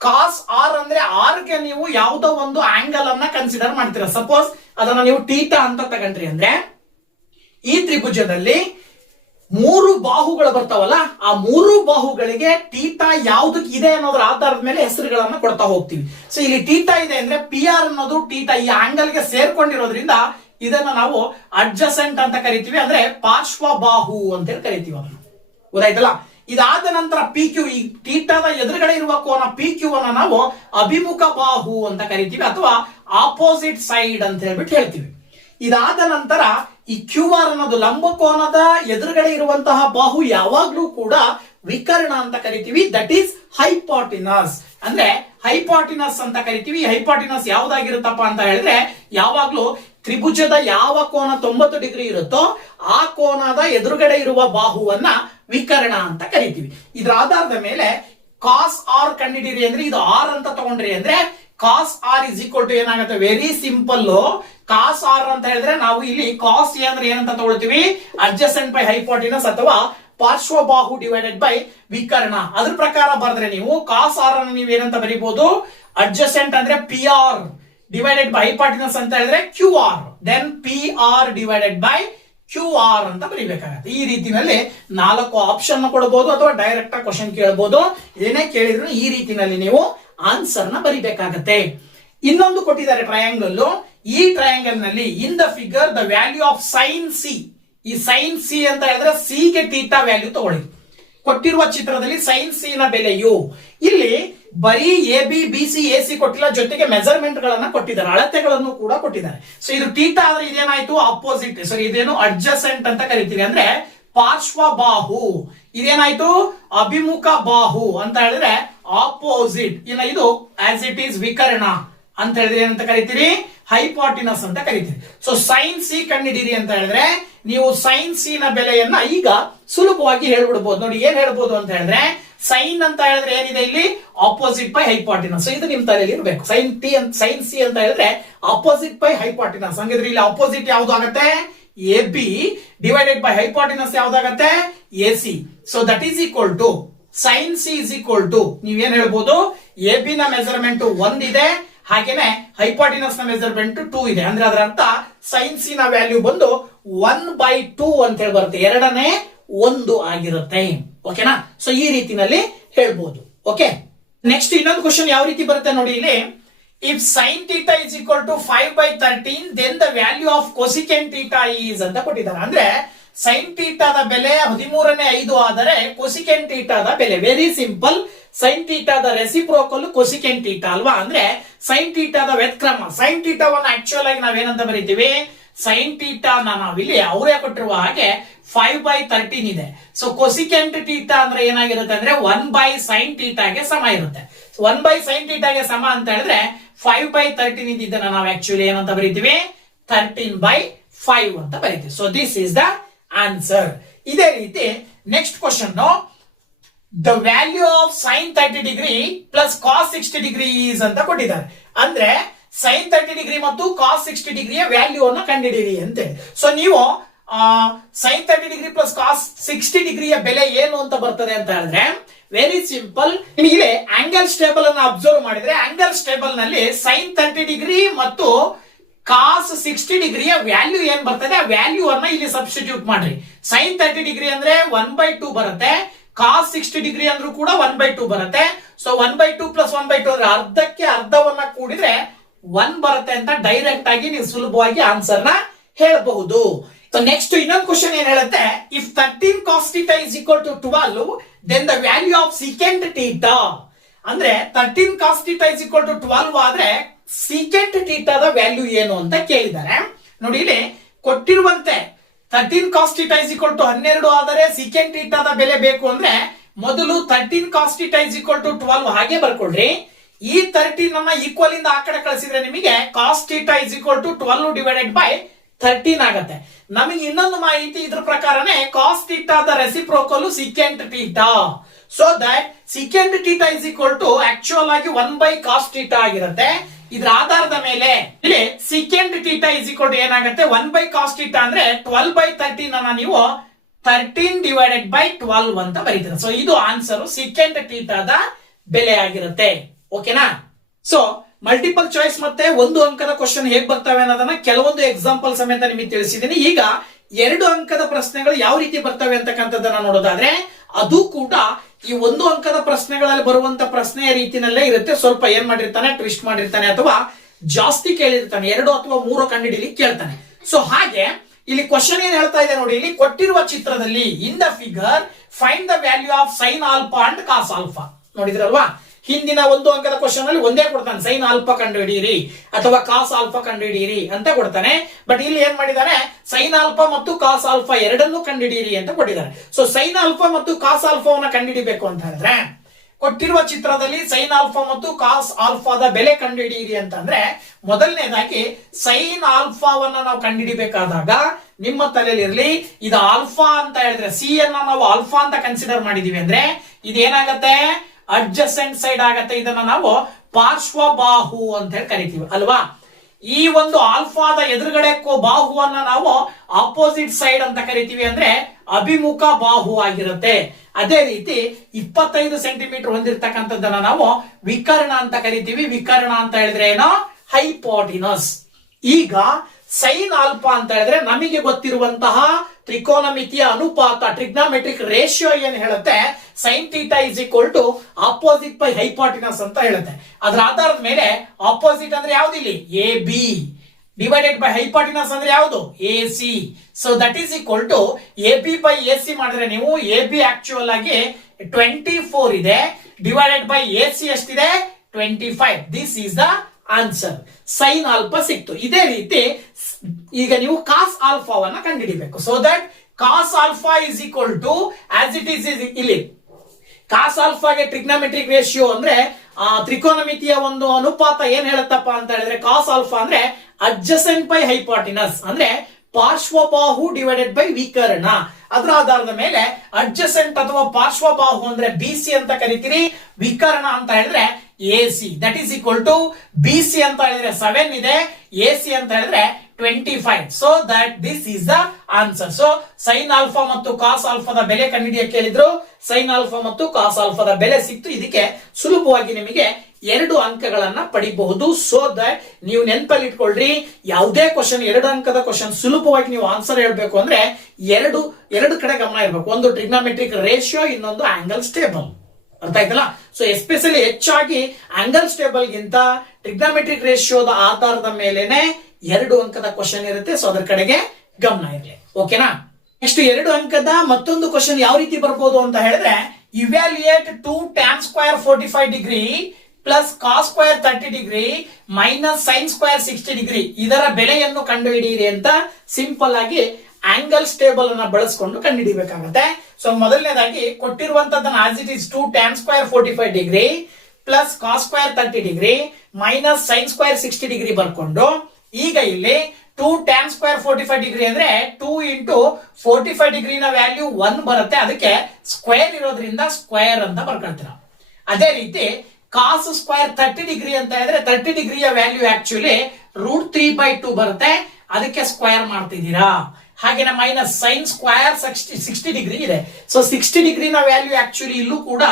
ಕಾಸ್ ಆರ್ ಅಂದ್ರೆ ಆರ್ ಗೆ ನೀವು ಯಾವುದೋ ಒಂದು ಆಂಗಲ್ ಅನ್ನ ಕನ್ಸಿಡರ್ ಮಾಡ್ತೀರಾ. ಸಪೋಸ್ ಅದನ್ನ ನೀವು ಟೀಟಾ ಅಂತ ತಗೊಂಡ್ರಿ ಅಂದ್ರೆ ಈ ತ್ರಿಭುಜದಲ್ಲಿ 3 ಬಾಹುಗಳು ಬರ್ತಾವಲ್ಲ, ಆ 3 ಬಾಹುಗಳಿಗೆ ಟೀಟಾ ಯಾವ್ದಕ್ಕೆ ಇದೆ ಅನ್ನೋದ್ರ ಆಧಾರದ ಮೇಲೆ ಹೆಸರುಗಳನ್ನ ಕೊಡ್ತಾ ಹೋಗ್ತೀವಿ. ಸೊ ಇಲ್ಲಿ ಟೀಟಾ ಇದೆ ಅಂದ್ರೆ ಪಿ ಆರ್ ಅನ್ನೋದು ಟೀಟಾ ಈ ಆಂಗಲ್ ಗೆ ಸೇರ್ಕೊಂಡಿರೋದ್ರಿಂದ ಇದನ್ನ ನಾವು ಅಡ್ಜಸೆಂಟ್ ಅಂತ ಕರಿತೀವಿ, ಅಂದ್ರೆ ಪಾರ್ಶ್ವ ಬಾಹು ಅಂತ ಹೇಳಿ ಕರಿತೀವಿ ಅದನ್ನ. ಗೊತ್ತಾಯ್ತಲ್ಲ? ಇದಾದ ನಂತರ ಪಿ ಕ್ಯೂ, ಈ ಟೀಟಾದ ಎದುರುಗಡೆ ಇರುವ ಕೋನ ಪಿ ಕ್ಯೂ ಅನ್ನ ನಾವು ಅಭಿಮುಖ ಬಾಹು ಅಂತ ಕರಿತೀವಿ ಅಥವಾ ಆಪೋಸಿಟ್ ಸೈಡ್ ಅಂತ ಹೇಳ್ಬಿಟ್ಟು ಹೇಳ್ತೀವಿ. ಇದಾದ ನಂತರ ಈ ಕ್ಯೂ ಆರ್ ಅನ್ನೋದು ಲಂಬಕೋನದ ಎದುರುಗಡೆ ಇರುವಂತಹ ಬಾಹು ಯಾವಾಗ್ಲೂ ಕೂಡ ವಿಕರ್ಣ ಅಂತ ಕರಿತೀವಿ, ದಟ್ ಈಸ್ ಹೈಪಾಟಿನಸ್. ಅಂದ್ರೆ ಹೈಪಾಟಿನಸ್ ಅಂತ ಕರಿತೀವಿ. ಹೈಪಾಟಿನಸ್ ಯಾವ್ದಾಗಿರುತ್ತಪ್ಪ ಅಂತ ಹೇಳಿದ್ರೆ ಯಾವಾಗ್ಲೂ ತ್ರಿಭುಜದ ಯಾವ ಕೋನ 90 ಡಿಗ್ರಿ ಇರುತ್ತೋ ಆ ಕೋನದ ಎದುರುಗಡೆ ಇರುವ ಬಾಹುವನ್ನ ವಿಕರ್ಣ ಅಂತ ಕರಿತೀವಿ. ಇದರ ಆಧಾರದ ಮೇಲೆ ಕಾಸ್ ಆರ್ ಕಂಡಿಡಿರಿ ಅಂದ್ರೆ ಇದು ಆರ್ ಅಂತ ತಗೊಂಡ್ರಿ ಅಂದ್ರೆ ಕಾಸ್ ಆರ್ ಇಸ್ ಈಕ್ವಲ್ ಟು ಏನಾಗುತ್ತೆ, ವೆರಿ ಸಿಂಪಲ್. ಕಾಸ್ ಆರ್ ಅಂತ ಹೇಳಿದ್ರೆ ನಾವು ಇಲ್ಲಿ ಕಾಸ್ ಎ ಅಂದ್ರೆ ಏನಂತ ತಗೊಳ್ತೀವಿ, ಅಡ್ಜಸೆಂಟ್ ಬೈ ಹೈಪಾಟಿನಸ್ ಅಥವಾ ಪಾರ್ಶ್ವಬಾಹು ಡಿವೈಡೆಡ್ ಬೈ ವಿಕರ್ಣ. ಅದ್ರ ಪ್ರಕಾರ ಬರೆದ್ರೆ ನೀವು ಕಾಸ್ ಆರ್ ಅನ್ನು ನೀವು ಏನಂತ ಬರೀಬಹುದು, ಅಡ್ಜಸೆಂಟ್ ಅಂದ್ರೆ P R divided by hypotenuse ಅಂತ ಹೇಳಿದ್ರೆ Q R, then P R divided by Q R ಅಂತ ಬರೀಬೇಕಾಗತ್ತೆ. ಈ ರೀತಿನಲ್ಲಿ 4 ಆಪ್ಷನ್ ಕೊಡಬಹುದು ಅಥವಾ ಡೈರೆಕ್ಟ್ ಆಗಿ ಕ್ವಶನ್ ಕೇಳಬಹುದು. ಏನೇ ಕೇಳಿದ್ರು ಈ ರೀತಿನಲ್ಲಿ ನೀವು ಆನ್ಸರ್ ನ ಬರಿಬೇಕಾಗತ್ತೆ. ಇನ್ನೊಂದು ಕೊಟ್ಟಿದ್ದಾರೆ ಟ್ರಯಾಂಗಲ್. ಈ ಟ್ರಯಾಂಗಲ್ ನಲ್ಲಿ ಇನ್ the figure the value of sign C, ಈ ಸೈನ್ ಸಿ ಅಂತ ಹೇಳಿದ್ರೆ ಸಿ ಗೆ ಟೀಟಾ ವ್ಯಾಲ್ಯೂ ತಗೊಳ್ಳಿ. ಕೊಟ್ಟಿರುವ ಚಿತ್ರದಲ್ಲಿ ಸೈನ್ ಸಿ ನ ಬೆಲೆಯು, ಇಲ್ಲಿ ಬರೀ A B B C A C ಕೊಟ್ಟಿಲ್ಲ, ಜೊತೆಗೆ ಮೆಜರ್ಮೆಂಟ್ ಗಳನ್ನ ಕೊಟ್ಟಿದ್ದಾರೆ, ಅಳತೆಗಳನ್ನು ಕೂಡ ಕೊಟ್ಟಿದ್ದಾರೆ. ಸೊ ಇದು ಟೀಟಾ ಆದ್ರೆ ಇದೇನಾಯ್ತು ಅಪೋಸಿಟ್, ಸರಿ ಇದೇನು ಅಡ್ಜಸೆಂಟ್ ಅಂತ ಕರಿತೀವಿ ಅಂದ್ರೆ ಪಾರ್ಶ್ವ ಬಾಹು. ಇದೇನಾಯ್ತು ಅಭಿಮುಖ ಬಾಹು ಅಂತ ಹೇಳಿದ್ರೆ ಆಪೋಸಿಟ್. ಇನ್ನ ಇದು ಆಸ್ ಇಟ್ ಈಸ್ ವಿಕರ್ಣ ಅಂತ ಹೇಳಿದ್ರೆ ಏನಂತ ಕರಿತೀರಿ, ಹೈಪಾಟಿನಸ್ ಅಂತ ಕರಿತೀರಿ. ಸೊ ಸೈನ್ ಸಿ ಕಂಡಿದ್ದೀರಿ ಅಂತ ಹೇಳಿದ್ರೆ ನೀವು ಸೈನ್ ಸಿ ನ ಬೆಲೆಯನ್ನ ಈಗ ಸುಲಭವಾಗಿ ಹೇಳ್ಬಿಡ್ಬೋದು. ನೋಡಿ ಏನ್ ಹೇಳ್ಬೋದು ಅಂತ ಹೇಳಿದ್ರೆ ಸೈನ್ ಅಂತ ಹೇಳಿದ್ರೆ ಏನಿದೆ ಇಲ್ಲಿ ಆಪೋಸಿಟ್ ಬೈ ಹೈಪಾಟಿನಸ್. ಇದು ನಿಮ್ ತಲೆಯಲ್ಲಿ ಇರಬೇಕು. ಸೈನ್ ಟಿ ಅಂತ ಸೈನ್ ಸಿ ಅಂತ ಹೇಳಿದ್ರೆ ಆಪೋಸಿಟ್ ಬೈ ಹೈಪಾಟಿನಸ್. ಹಂಗಿದ್ರೆ ಇಲ್ಲಿ ಆಪೋಸಿಟ್ ಯಾವ್ದು ಆಗುತ್ತೆ, A B divided by hypotenuse ಯಾವ್ದಾಗತ್ತೆ, A C. So that is equal to sine C is equal to ನೀವೇನ್ ಹೇಳ್ಬೋದು, ಎ ಬಿ ನ ಮೆಜರ್ಮೆಂಟ್ 1 ಇದೆ, ಹಾಗೇನೆ ಹೈಪಾಟಿನಸ್ ನ ಮೆಜರ್ಮೆಂಟ್ 2 ಇದೆ. ಅಂದ್ರೆ ಅದರ ಅರ್ಥ ಸೈನ್ ಸಿ ನ ವ್ಯಾಲ್ಯೂ ಬಂದು 1/2 ಅಂತ ಹೇಳಿ ಬರುತ್ತೆ, 2/1 ಆಗಿರುತ್ತೆ. ಓಕೆನಾ? ಸೊ ಈ ರೀತಿನಲ್ಲಿ ಹೇಳ್ಬೋದು. ಓಕೆ, ನೆಕ್ಸ್ಟ್ ಇನ್ನೊಂದು ಕ್ವಶನ್ ಯಾವ ರೀತಿ ಬರುತ್ತೆ ನೋಡಿ ಇಲ್ಲಿ. If sine theta is equal to 5/13 then the value of cosecant theta is ಅಂತ ಕೊಟ್ಟಿದ್ದಾರೆ. ಅಂದ್ರೆ ಸೈನ್ ಥೀಟಾದ ಬೆಲೆ 13/5 ಆದರೆ ಕೊಸಿಕೆಂಟ್ ಥೀಟಾದ ಬೆಲೆ ವೆರಿ ಸಿಂಪಲ್. ಸೈನ್ ಥೀಟಾದ ರೆಸಿಪ್ರೋಕಲ್ ಕೊಸಿಕೆಂಟ್ ಥೀಟಾ ಅಲ್ವಾ, ಅಂದ್ರೆ ಸೈನ್ ಥೀಟಾದ ವ್ಯತ್ಕ್ರಮ. ಸೈನ್ ಥೀಟಾವನ್ನ ಆಕ್ಚುಯಲ್ ಆಗಿ ನಾವೇನಂತ ಬರೀತೀವಿ, ಸೈನ್ ಥೀಟಾ ನಾವಿಲ್ಲಿ ಅವರೇ ಕೊಟ್ಟಿರುವ ಹಾಗೆ 5/13 ಇದೆ. ಸೊ ಕೊಸಿಕೆಂಟ್ ಥೀಟಾ ಅಂದ್ರೆ ಏನಾಗಿರುತ್ತೆ ಅಂದ್ರೆ 1/sin ಥೀಟಾಗೆ ಸಮ ಇರುತ್ತೆ. 1/sin ಥೀಟಾಗೆ ಸಮ ಅಂತ ಹೇಳಿದ್ರೆ 5/13 ಇದನ್ನ ನಾವು ಆಕ್ಚುಲಿ ಏನಂತ ಬರೀತೀವಿ, 13/5 ಅಂತ ಬರೀತೀವಿ. So this is the answer. ಇದೇ ರೀತಿ next question, the value of sine 30 degree plus cos 60 degree is ಅಂತ ಕೊಟ್ಟಿದ್ದಾರೆ. ಅಂದ್ರೆ ಸೈನ್ 30 ಡಿಗ್ರಿ ಮತ್ತು ಕಾಸ್ 60 ಡಿಗ್ರಿಯ ವ್ಯಾಲ್ಯೂ ಅನ್ನು ಕಂಡುಹಿಡಿಯಿರಿ ಅಂತೇಳಿ. ಸೊ ನೀವು ಸೈನ್ 30 ಡಿಗ್ರಿ ಪ್ಲಸ್ ಕಾಸ್ 60 ಡಿಗ್ರಿಯ ಬೆಲೆ ಏನು ಅಂತ ಬರ್ತದೆ ಅಂತ ಹೇಳಿದ್ರೆ ವೆರಿ ಸಿಂಪಲ್. ನಿಮಗೆ ಆಂಗಲ್ ಸ್ಟೇಬಲ್ ಅನ್ನು ಅಬ್ಸರ್ವ್ ಮಾಡಿದ್ರೆ ಆಂಗಲ್ ಸ್ಟೇಬಲ್ ನಲ್ಲಿ ಸೈನ್ 30 ಡಿಗ್ರಿ ಮತ್ತು ಕಾಸ್ 60 ಡಿಗ್ರಿಯ ವ್ಯಾಲ್ಯೂ ಏನ್ ಬರ್ತದೆ ಆ ವ್ಯಾಲ್ಯೂ ಅನ್ನ ಇಲ್ಲಿ ಸಬ್ಸ್ಟಿಟ್ಯೂಟ್ ಮಾಡ್ರಿ. ಸೈನ್ 30 ಡಿಗ್ರಿ ಅಂದ್ರೆ 1/2 ಬರುತ್ತೆ, ಕಾಸ್ 60 ಡಿಗ್ರಿ ಅಂದ್ರೂ ಕೂಡ 1/2 ಬರುತ್ತೆ. ಸೊ 1/2 ಪ್ಲಸ್ 1/2 ಅಂದ್ರೆ ಅರ್ಧಕ್ಕೆ ಅರ್ಧವನ್ನ ಕೂಡಿದ್ರೆ 1 ಬರುತ್ತೆ ಅಂತ ಡೈರೆಕ್ಟ್ ಆಗಿ ನೀವು ಸುಲಭವಾಗಿ ಆನ್ಸರ್ ನ ಹೇಳಬಹುದು. ಸೊ ನೆಕ್ಸ್ಟ್ ಇನ್ನೊಂದು ಕ್ವಶನ್ ಏನ್ ಹೇಳುತ್ತೆ, if 13 cos θ is equal to 12 then the value of secant θ. ಅಂದ್ರೆ 13 cos θ is equal to 12 ಆದ್ರೆ secant θ ದ ವ್ಯಾಲ್ಯೂ ಏನು ಅಂತ ಕೇಳಿದ್ದಾರೆ. ನೋಡಿ ಇಲ್ಲಿ ಕೊಟ್ಟಿರುವಂತೆ 13 cos θ is equal to 12 ಆದರೆ secant θ ದ ಬೆಲೆ ಬೇಕು ಅಂದ್ರೆ ಮೊದಲು 13 cos θ is equal to 12 ಹಾಗೆ ಬರ್ಕೊಳ್ರಿ. ಈ 13 ಅನ್ನ ಈಕ್ವಲ್ ಇಂದ ಆ ಕಡೆ ಕಳಿಸಿದ್ರೆ ನಿಮಗೆ cos θ is equal to 12 divided by 13 ಆಗುತ್ತೆ. ನಮಗೆ ಇನ್ನೊಂದು ಮಾಹಿತಿ ಇದ್ರ ಪ್ರಕಾರನೇ cos θ ದ reciprocal secant θ. So that secant theta is equal to actual ಆಗಿ 1/cos ಥೀಟಾ ಆಗಿರುತ್ತೆ. ಇದ್ರ ಆಧಾರದ ಮೇಲೆ ಇಲ್ಲಿ secant theta is equal to ಏನಾಗುತ್ತೆ 1/cos ಥೀಟಾ ಅಂದ್ರೆ 12/13 ಅನ್ನ ನೀವು 13/12 ಅಂತ ಬರೀತೀರ. ಸೊ ಇದು ಆನ್ಸರ್ ಸಿಕೆಂಡ್ ಥೀಟಾದ ಬೆಲೆ ಆಗಿರುತ್ತೆ. ಓಕೆನಾ? ಸೊ ಮಲ್ಟಿಪಲ್ ಚಾಯ್ಸ್ ಮತ್ತೆ ಒಂದು ಅಂಕದ ಕ್ವಶನ್ ಹೇಗ್ ಬರ್ತವೆ ಅನ್ನೋದನ್ನ ಕೆಲವೊಂದು ಎಕ್ಸಾಂಪಲ್ ಸಮೇತ ನಿಮಗೆ ತಿಳಿಸಿದ್ದೀನಿ. ಈಗ 2 ಅಂಕದ ಪ್ರಶ್ನೆಗಳು ಯಾವ ರೀತಿ ಬರ್ತವೆ ಅಂತಕ್ಕಂಥದ್ದನ್ನ ನೋಡೋದಾದ್ರೆ ಅದು ಕೂಡ ಈ 1 ಅಂಕದ ಪ್ರಶ್ನೆಗಳಲ್ಲಿ ಬರುವಂತ ಪ್ರಶ್ನೆಯ ರೀತಿನಲ್ಲೇ ಇರುತ್ತೆ. ಸ್ವಲ್ಪ ಏನ್ ಮಾಡಿರ್ತಾನೆ, ಟ್ವಿಸ್ಟ್ ಮಾಡಿರ್ತಾನೆ ಅಥವಾ ಜಾಸ್ತಿ ಕೇಳಿರ್ತಾನೆ, 2 ಅಥವಾ 3 ಕಂಡುಹಿಡಿಯಲಿಕ್ಕೆ ಕೇಳ್ತಾನೆ. ಸೊ ಹಾಗೆ ಇಲ್ಲಿ ಕ್ವಶನ್ ಏನ್ ಹೇಳ್ತಾ ಇದೆ ನೋಡಿ, ಇಲ್ಲಿ ಕೊಟ್ಟಿರುವ ಚಿತ್ರದಲ್ಲಿ in the figure find the value of sine alpha and cos alpha. ನೋಡಿದ್ರಲ್ವಾ, ಹಿಂದಿನ 1 ಅಂಕದ ಕ್ವಶನ್ ಅಲ್ಲಿ ಒಂದೇ ಕೊಡ್ತಾನೆ, ಸೈನ್ ಆಲ್ಫಾ ಕಂಡು ಹಿಡಿಯಿರಿ ಅಥವಾ ಕಾಸ್ ಆಲ್ಫಾ ಕಂಡು ಹಿಡಿಯಿರಿ ಅಂತ ಕೊಡ್ತಾನೆ. ಬಟ್ ಇಲ್ಲಿ ಏನ್ ಮಾಡಿದಾನೆ, ಸೈನ್ ಆಲ್ಫಾ ಮತ್ತು ಕಾಸ್ ಆಲ್ಫಾ ಎರಡನ್ನೂ ಕಂಡು ಹಿಡಿಯಿರಿ ಅಂತ ಕೊಟ್ಟಿದ್ದಾರೆ. ಸೊ ಸೈನ್ ಆಲ್ಫಾ ಮತ್ತು ಕಾಸ್ ಆಲ್ಫಾವನ್ನ ಕಂಡು ಹಿಡಿಬೇಕು ಅಂತ ಹೇಳಿದ್ರೆ ಕೊಟ್ಟಿರುವ ಚಿತ್ರದಲ್ಲಿ ಸೈನ್ ಆಲ್ಫಾ ಮತ್ತು ಕಾಸ್ ಆಲ್ಫಾದ ಬೆಲೆ ಕಂಡು ಹಿಡಿಯಿರಿ ಅಂತಂದ್ರೆ ಮೊದಲನೇದಾಗಿ ಸೈನ್ ಆಲ್ಫಾವನ್ನ ನಾವು ಕಂಡುಹಿಡಿಬೇಕಾದಾಗ ನಿಮ್ಮ ತಲೆಯಲ್ಲಿ ಇರಲಿ, ಇದು ಆಲ್ಫಾ ಅಂತ ಹೇಳಿದ್ರೆ ಸಿ ಅನ್ನ ನಾವು ಆಲ್ಫಾ ಅಂತ ಕನ್ಸಿಡರ್ ಮಾಡಿದೀವಿ ಅಂದ್ರೆ ಇದೇನಾಗತ್ತೆ, ಅಡ್ಜಸೆಂಟ್ ಸೈಡ್ ಆಗತ್ತೆ. ಇದನ್ನ ನಾವು ಪಾರ್ಶ್ವಬಾಹು ಅಂತ ಹೇಳಿ ಕರಿತೀವಿ ಅಲ್ವಾ. ಈ ಒಂದು ಆಲ್ಫಾದ ಎದುರುಗಡೆ ಬಾಹುವನ್ನ ನಾವು ಆಪೋಸಿಟ್ ಸೈಡ್ ಅಂತ ಕರಿತೀವಿ, ಅಂದ್ರೆ ಅಭಿಮುಖ ಬಾಹು ಆಗಿರುತ್ತೆ. ಅದೇ ರೀತಿ 25 ಸೆಂಟಿಮೀಟರ್ ಹೊಂದಿರತಕ್ಕಂಥದ್ದನ್ನ ನಾವು ವಿಕರ್ಣ ಅಂತ ಕರಿತೀವಿ. ವಿಕರ್ಣ ಅಂತ ಹೇಳಿದ್ರೆ ಏನೋ ಹೈಪೋಟಿನಸ್. ಈಗ ಸೈನ್ ಆಲ್ಫಾ ಅಂತ ಹೇಳಿದ್ರೆ ನಮಗೆ ಗೊತ್ತಿರುವಂತಹ ತ್ರಿಕೋನಮಿತಿಯ ಅನುಪಾತ, ಟ್ರಿಗ್ನಾಮೆಟ್ರಿಕ್ ರೇಷಿಯೋ ಏನ್ ಹೇಳುತ್ತೆ, sine theta is equal to opposite by hypotenuse ಅಂತ ಹೇಳುತ್ತೆ. ಅದರ ಆಧಾರದ ಮೇಲೆ ಆಪೋಸಿಟ್ ಅಂದ್ರೆ ಯಾವ್ದು ಇಲ್ಲಿ A B divided by hypotenuse ಅಂದ್ರೆ ಯಾವುದು A C. So that is equal to A B by A C ಮಾಡಿದ್ರೆ ನೀವು ಎ ಬಿ ಆಕ್ಚುಯಲ್ ಆಗಿ 24 ಇದೆ, ಡಿವೈಡೆಡ್ ಬೈ ಎ ಸಿ ಎಷ್ಟಿದೆ 25. This is the answer. Sine alpha ಸಿಕ್ತು. ಇದೇ ರೀತಿ ಈಗ ನೀವು ಕಾಸ್ ಆಲ್ಫಾವನ್ನ ಕಂಡುಹಿಡಿಬೇಕು. So that cos alpha is equal to as it is ಇಲ್ಲಿ ಕಾಸ್ ಆಲ್ಫಾಗೆ ಟ್ರಿಗ್ನಾಮೆಟ್ರಿಕ್ ರೇಷಿಯೋ ಅಂದ್ರೆ ತ್ರಿಕೋನಮಿತಿಯ ಒಂದು ಅನುಪಾತ ಏನ್ ಹೇಳುತ್ತಪ್ಪ ಅಂತ ಹೇಳಿದ್ರೆ ಕಾಸ್ ಆಲ್ಫಾ ಅಂದ್ರೆ ಅಡ್ಜಸೆಂಟ್ ಬೈ ಹೈಪಾಟಿನಸ್ ಅಂದ್ರೆ ಪಾರ್ಶ್ವಬಾಹು ಡಿವೈಡೆಡ್ ಬೈ ವಿಕರ್ಣ. ಅದರ ಆಧಾರದ ಮೇಲೆ ಅಡ್ಜಸೆಂಟ್ ಅಥವಾ ಪಾರ್ಶ್ವಬಾಹು ಅಂದ್ರೆ ಬಿ ಸಿ ಅಂತ ಕರಿತೀರಿ, ವಿಕರ್ಣ ಅಂತ ಹೇಳಿದ್ರೆ A C. That is equal to B C ಅಂತ ಹೇಳಿದ್ರೆ 7 ಇದೆ, ಎ ಸಿ ಅಂತ ಹೇಳಿದ್ರೆ 25. So that this is the answer. So sine alpha ಮತ್ತು ಕಾಸ್ ಆಲ್ಫಾದ ಬೆಲೆ ಕಂಡುಹಿಡಿಯಕ್ಕೆ ಹೇಳಿದ್ರು, ಸೈನ್ ಆಲ್ಫಾ ಮತ್ತು ಕಾಸ್ ಆಲ್ಫಾದ ಬೆಲೆ ಸಿಕ್ತು. ಇದಕ್ಕೆ ಸುಲಭವಾಗಿ ನಿಮಗೆ 2 ಅಂಕಗಳನ್ನ ಪಡಿಬಹುದು. ಸೊ ದಟ್ ನೀವು ನೆನಪಲ್ಲಿ ಇಟ್ಕೊಳ್ರಿ, ಯಾವುದೇ ಕ್ವಶನ್ 2 ಅಂಕದ ಕ್ವಶನ್ ಸುಲಭವಾಗಿ ನೀವು ಆನ್ಸರ್ ಹೇಳ್ಬೇಕು ಅಂದ್ರೆ ಎರಡು ಕಡೆ ಗಮನ ಇರಬೇಕು. ಒಂದು ಟ್ರಿಗ್ನಾಮೆಟ್ರಿಕ್ ರೇಷಿಯೋ, ಇನ್ನೊಂದು ಆಂಗಲ್ ಸ್ಟೇಬಲ್. ಅರ್ಥ ಆಯ್ತಲ್ಲ? ಸೊ ಎಸ್ಪೆಷಲಿ ಹೆಚ್ಚಾಗಿ ಆಂಗಲ್ ಸ್ಟೇಬಲ್ ಗಿಂತ ಟ್ರಿಗ್ನಾಮೆಟ್ರಿಕ್ ರೇಷಿಯೋದ ಆಧಾರದ ಮೇಲೆನೆ 2 ಅಂಕದ ಕ್ವಶನ್ ಇರುತ್ತೆ. ಸೊ ಅದರ ಕಡೆಗೆ ಗಮನ ಇರಲಿ. ಓಕೆನಾ? ನೆಕ್ಸ್ಟ್ 2 ಅಂಕದ ಮತ್ತೊಂದು ಕ್ವಶನ್ ಯಾವ ರೀತಿ ಬರ್ಬೋದು ಅಂತ ಹೇಳಿದ್ರೆ, evaluate 2 tan square 45 degree plus cos square 30 degree minus sine square 60 degree ಇದರ ಬೆಲೆಯನ್ನು ಕಂಡುಹಿಡಿಯಿರಿ ಅಂತ ಸಿಂಪಲ್ ಆಗಿ ಆಂಗಲ್ ಸ್ಟೇಬಲ್ ಅನ್ನ ಬಳಸಿಕೊಂಡು ಕಂಡುಹಿಡಿಬೇಕಾಗುತ್ತೆ. ಸೊ ಮೊದಲನೇದಾಗಿ ಕೊಟ್ಟಿರುವಂತದ್ದನ್ನ as it is 2 tan square 45 degree plus cos square 30 degree minus sine square 60 degree ಬರ್ಕೊಂಡು, ಈಗ ಇಲ್ಲಿ 2 tan ಸ್ಕ್ವೇರ್ 45 ಡಿಗ್ರಿ ಅಂದ್ರೆ 2 ಇಂಟು 45 ಡಿಗ್ರಿನ ವ್ಯಾಲ್ಯೂ 1 ಬರುತ್ತೆ. ಅದಕ್ಕೆ ಸ್ಕ್ವೇರ್ ಇರೋದ್ರಿಂದ ಸ್ಕ್ವೇರ್ ಅಂತ ಬರ್ಕೊಳ್ತೀರಾ. ಅದೇ ರೀತಿ ಕಾಸ್ ಸ್ಕ್ವೇರ್ 30 ಡಿಗ್ರಿ ಅಂತ ಹೇಳಿದ್ರೆ 30 ಡಿಗ್ರಿಯ ವ್ಯಾಲ್ಯೂ ಆಕ್ಚುಲಿ √3/2 ಬರುತ್ತೆ. ಅದಕ್ಕೆ ಸ್ಕ್ವೇರ್ ಮಾಡ್ತಿದ್ದೀರಾ. ಹಾಗೇನೆ ಮೈನಸ್ ಸೈನ್ ಸ್ಕ್ವೇರ್ 60 ಡಿಗ್ರಿ ಇದೆ. ಸೊ 60 ಡಿಗ್ರಿನ ವ್ಯಾಲ್ಯೂ ಆಕ್ಚುಲಿ ಇಲ್ಲೂ ಕೂಡ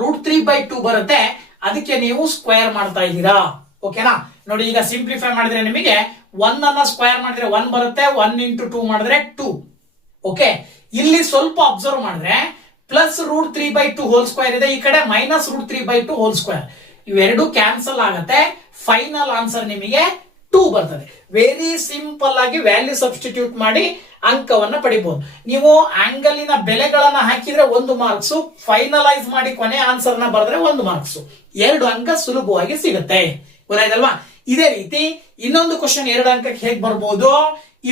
√3/2 ಬರುತ್ತೆ. ಅದಕ್ಕೆ ನೀವು ಸ್ಕ್ವೇರ್ ಮಾಡ್ತಾ ಇದ್ದೀರಾ. ಓಕೆನಾ? ನೋಡಿ, ಈಗ ಸಿಂಪ್ಲಿಫೈ ಮಾಡಿದ್ರೆ ನಿಮಗೆ 1 ಅನ್ನ ಸ್ಕ್ವೇರ್ ಮಾಡಿದ್ರೆ 1 ಬರುತ್ತೆ, 1 ಇಂಟು 2 ಮಾಡಿದ್ರೆ 2. ಓಕೆ, ಇಲ್ಲಿ ಸ್ವಲ್ಪ ಅಬ್ಸರ್ವ್ ಮಾಡಿದ್ರೆ ಪ್ಲಸ್ √3/2 ಹೋಲ್ ಸ್ಕ್ವೇರ್ ಇದೆ, ಈ ಕಡೆ ಮೈನಸ್ √3/2 ಹೋಲ್ ಸ್ಕ್ವೇರ್. ಇವೆರಡು ಕ್ಯಾನ್ಸಲ್ ಆಗತ್ತೆ. ಫೈನಲ್ ಆನ್ಸರ್ ನಿಮಗೆ 2 ಬರ್ತದೆ. ವೆರಿ ಸಿಂಪಲ್ ಆಗಿ ವ್ಯಾಲ್ಯೂ ಸಬ್ಸ್ಟಿಟ್ಯೂಟ್ ಮಾಡಿ ಅಂಕವನ್ನ ಪಡಿಬಹುದು. ನೀವು ಆಂಗಲಿನ ಬೆಲೆಗಳನ್ನ ಹಾಕಿದ್ರೆ 1 ಮಾರ್ಕ್ಸ್, ಫೈನಲೈಸ್ ಮಾಡಿ ಕೊನೆ ಆನ್ಸರ್ ನ ಬರೆದ್ರೆ 1 ಮಾರ್ಕ್ಸ್. 2 ಅಂಕ ಸುಲಭವಾಗಿ ಸಿಗುತ್ತೆ. ಗೊತ್ತಾಯ್ತಲ್ವಾ? ಇದೇ ರೀತಿ ಇನ್ನೊಂದು ಕ್ವಶನ್ 2 ಅಂಕಕ್ಕೆ ಹೇಗೆ ಬರ್ಬೋದು,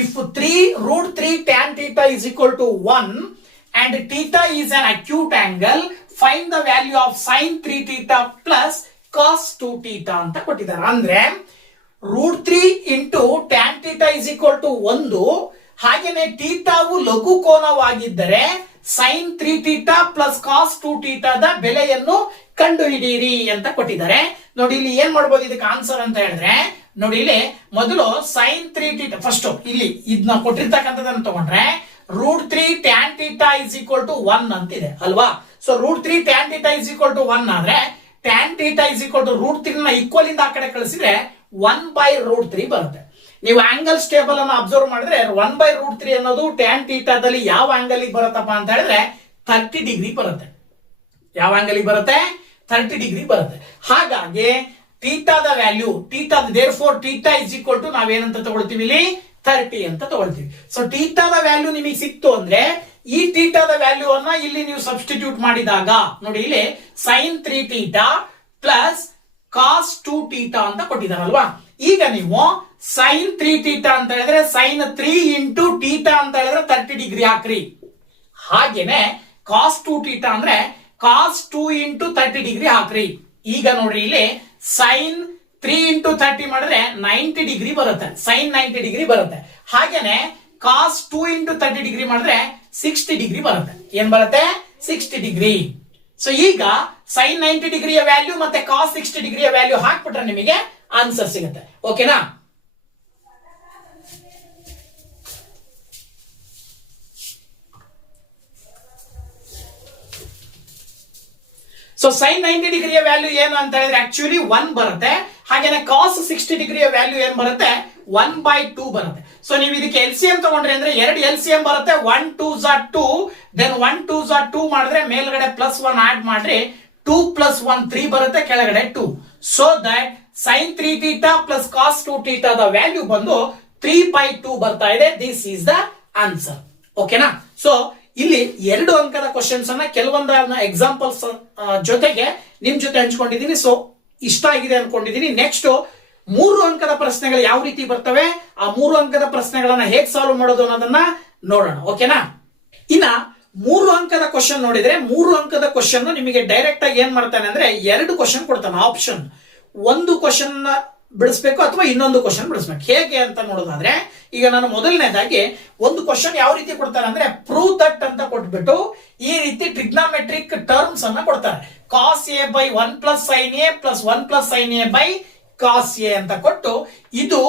if 3√3 tan theta is equal to 1 and theta is an acute angle, find the value of sin 3 theta plus cos 2 theta ಅಂತ ಕೊಟ್ಟಿದ್ದಾರೆ. ಅಂದ್ರೆ √3 into tan theta is equal to 1, ಹಾಗೇನೆ ಥೀಟಾವು ಲಘು ಕೋನವಾಗಿದ್ದರೆ ಸೈನ್ 3θ ಪ್ಲಸ್ ಕಾಸ್ 2θದ ಬೆಲೆಯನ್ನು ಕಂಡುಹಿಡಿಯಿರಿ ಅಂತ ಕೊಟ್ಟಿದ್ದಾರೆ. ನೋಡಿ ಇಲ್ಲಿ ಏನ್ ಮಾಡ್ಬೋದು ಇದಕ್ಕೆ ಆನ್ಸರ್ ಅಂತ ಹೇಳಿದ್ರೆ, ನೋಡಿ ಇಲ್ಲಿ ಮೊದಲು ಸೈನ್ 3θ ಫಸ್ಟ್ ಇಲ್ಲಿ ಇದನ್ನ ಕೊಟ್ಟಿರ್ತಕ್ಕಂಥದ್ದನ್ನು ತಗೊಂಡ್ರೆ √3 tan θ is equal to 1 ಅಂತಿದೆ ಅಲ್ವಾ. So √3 tan θ is equal to 1 ಆದ್ರೆ tan θ is equal to √3 ನ ಈಕ್ವಲ್ ಇಂದ ಆ ಕಡೆ ಕಳಿಸಿದ್ರೆ 1/√3 ಬರುತ್ತೆ. ನೀವು ಆಂಗಲ್ ಸ್ಟೇಬಲ್ ಅನ್ನು ಅಬ್ಸರ್ವ್ ಮಾಡಿದ್ರೆ 1/√3 ಅನ್ನೋದು ಟ್ಯಾನ್ ಥೀಟಾದಲ್ಲಿ ಯಾವ ಆಂಗಲ್ ಬರುತ್ತಪ್ಪ ಅಂತ ಹೇಳಿದ್ರೆ 30 ಡಿಗ್ರಿ ಬರುತ್ತೆ. ಯಾವ ಆಂಗಲ್ ಬರುತ್ತೆ? 30 ಡಿಗ್ರಿ ಬರುತ್ತೆ. ಹಾಗಾಗಿ ಥೀಟಾದ value therefore theta is equal to ನಾವೇನಂತ ತಗೊಳ್ತೀವಿ ಇಲ್ಲಿ 30 ಅಂತ ತಗೊಳ್ತೀವಿ. ಸೊ ಥೀಟಾದ ವ್ಯಾಲ್ಯೂ ನಿಮಗೆ ಸಿಕ್ತು ಅಂದ್ರೆ ಈ ಥೀಟಾದ ವ್ಯಾಲ್ಯೂ ಅನ್ನ ಇಲ್ಲಿ ನೀವು ಸಬ್ಸ್ಟಿಟ್ಯೂಟ್ ಮಾಡಿದಾಗ ನೋಡಿ ಇಲ್ಲಿ ಸೈನ್ 3θ ಪ್ಲಸ್ ಕಾಸ್ 2θ ಅಂತ ಕೊಟ್ಟಿದಾರಲ್ವಾ. ಈಗ ನೀವು ಸೈನ್ 3θ ಅಂತ ಹೇಳಿದ್ರೆ ಸೈನ್ 3 ಇಂಟು ಥೀಟಾ ಅಂತ ಹೇಳಿದ್ರೆ 30 ಡಿಗ್ರಿ ಹಾಕ್ರಿ. ಹಾಗೇನೆ ಕಾಸ್ 2θ ಅಂದ್ರೆ ಕಾಸ್ 2 ಇಂಟು 30 ಡಿಗ್ರಿ ಹಾಕ್ರಿ. ಈಗ ನೋಡ್ರಿ ಇಲ್ಲಿ ಸೈನ್ 3 ಇಂಟು 30 ಮಾಡಿದ್ರೆ 90 ಡಿಗ್ರಿ ಬರುತ್ತೆ, ಸೈನ್ 90 ಡಿಗ್ರಿ ಬರುತ್ತೆ. ಹಾಗೇನೆ ಕಾಸ್ 2 ಇಂಟು 30 ಡಿಗ್ರಿ ಮಾಡಿದ್ರೆ 60 ಡಿಗ್ರಿ ಬರುತ್ತೆ. ಏನ್ ಬರುತ್ತೆ? 60 ಡಿಗ್ರಿ. ಸೊ ಈಗ ಸೈನ್ 90 ಡಿಗ್ರಿಯ ವ್ಯಾಲ್ಯೂ ಮತ್ತೆ ಕಾಸ್ 60 ಡಿಗ್ರಿಯ ವ್ಯಾಲ್ಯೂ ಹಾಕ್ಬಿಟ್ರೆ ನಿಮಗೆ ಆನ್ಸರ್ ಸಿಗುತ್ತೆ. ಓಕೆನಾ? ಸೊ ಸೈನ್ 90 ಡಿಗ್ರಿಯ ವ್ಯಾಲ್ಯೂ ಏನು ಅಂತ ಹೇಳಿದ್ರೆ ಆಕ್ಚುಲಿ 1 ಬರುತ್ತೆ. ಹಾಗೇನೆ ಕಾಸ್ 60 ಡಿಗ್ರಿಯ ವ್ಯಾಲ್ಯೂ ಏನ್ ಬರುತ್ತೆ? 1/2 ಬರುತ್ತೆ. ಸೊ ನೀವು ಇದಕ್ಕೆ LCM ತಗೊಂಡ್ರೆ ಅಂದ್ರೆ 2 LCM ಬರುತ್ತೆ. 1 2 2 ದೆನ್ 1 2 2 ಮಾಡಿದ್ರೆ ಮೇಲ್ಗಡೆ +1 ಆಡ್ ಮಾಡ್ರಿ 2 + 1 3 ಬರುತ್ತೆ, ಕೆಳಗಡೆ 2. So that sine 3θ plus cos 2θ the value ಬಂದು 3/2 ಬರ್ತಾ ಇದೆ. This is the answer. ಓಕೆನಾ? ಸೊ ಇಲ್ಲಿ 2 ಅಂಕದ ಕ್ವಶನ್ಸ್ ಅನ್ನ ಕೆಲವೊಂದು ಎಕ್ಸಾಂಪಲ್ಸ್ ಜೊತೆಗೆ ನಿಮ್ ಜೊತೆ ಹಂಚ್ಕೊಂಡಿದ್ದೀನಿ. ಸೊ ಇಷ್ಟ ಆಗಿದೆ ಅನ್ಕೊಂಡಿದ್ದೀನಿ. ನೆಕ್ಸ್ಟ್ 3 ಅಂಕದ ಪ್ರಶ್ನೆಗಳು ಯಾವ ರೀತಿ ಬರ್ತವೆ, ಆ 3 ಅಂಕದ ಪ್ರಶ್ನೆಗಳನ್ನ ಹೇಗೆ ಸಾಲ್ವ್ ಮಾಡೋದು ಅನ್ನೋದನ್ನ ನೋಡೋಣ. ಓಕೆನಾ? ಇನ್ನ 3 ಅಂಕದ ಕ್ವಶನ್ ನೋಡಿದ್ರೆ 3 ಅಂಕದ ಕ್ವಶನ್ ನಿಮಗೆ ಡೈರೆಕ್ಟ್ ಆಗಿ ಏನ್ ಮಾಡ್ತಾನೆ ಅಂದ್ರೆ 2 ಕ್ವಶನ್ ಕೊಡ್ತಾನೆ ಆಪ್ಷನ್. ಒಂದು ಕ್ವಶನ್ ಬಿಡಿಸ್ಬೇಕು ಅಥವಾ ಇನ್ನೊಂದು ಕ್ವಶನ್ ಬಿಡಿಸ್ಬೇಕು. ಹೇಗೆ ಅಂತ ನೋಡೋದಾದ್ರೆ ಈಗ ನಾನು ಮೊದಲನೇದಾಗಿ ಒಂದು ಕ್ವಶನ್ ಯಾವ ರೀತಿ ಕೊಡ್ತಾರೆ ಅಂದ್ರೆ ಪ್ರೂವ್ ದಟ್ ಅಂತ ಕೊಟ್ಬಿಟ್ಟು ಈ ರೀತಿ ಟ್ರಿಗ್ನಾಮೆಟ್ರಿಕ್ ಟರ್ಮ್ಸ್ ಅನ್ನ ಕೊಡ್ತಾರೆ. Cos A by 1 + sin a plus 1 + sin a by cos A ಅಂತ ಕೊಟ್ಟು ಇದು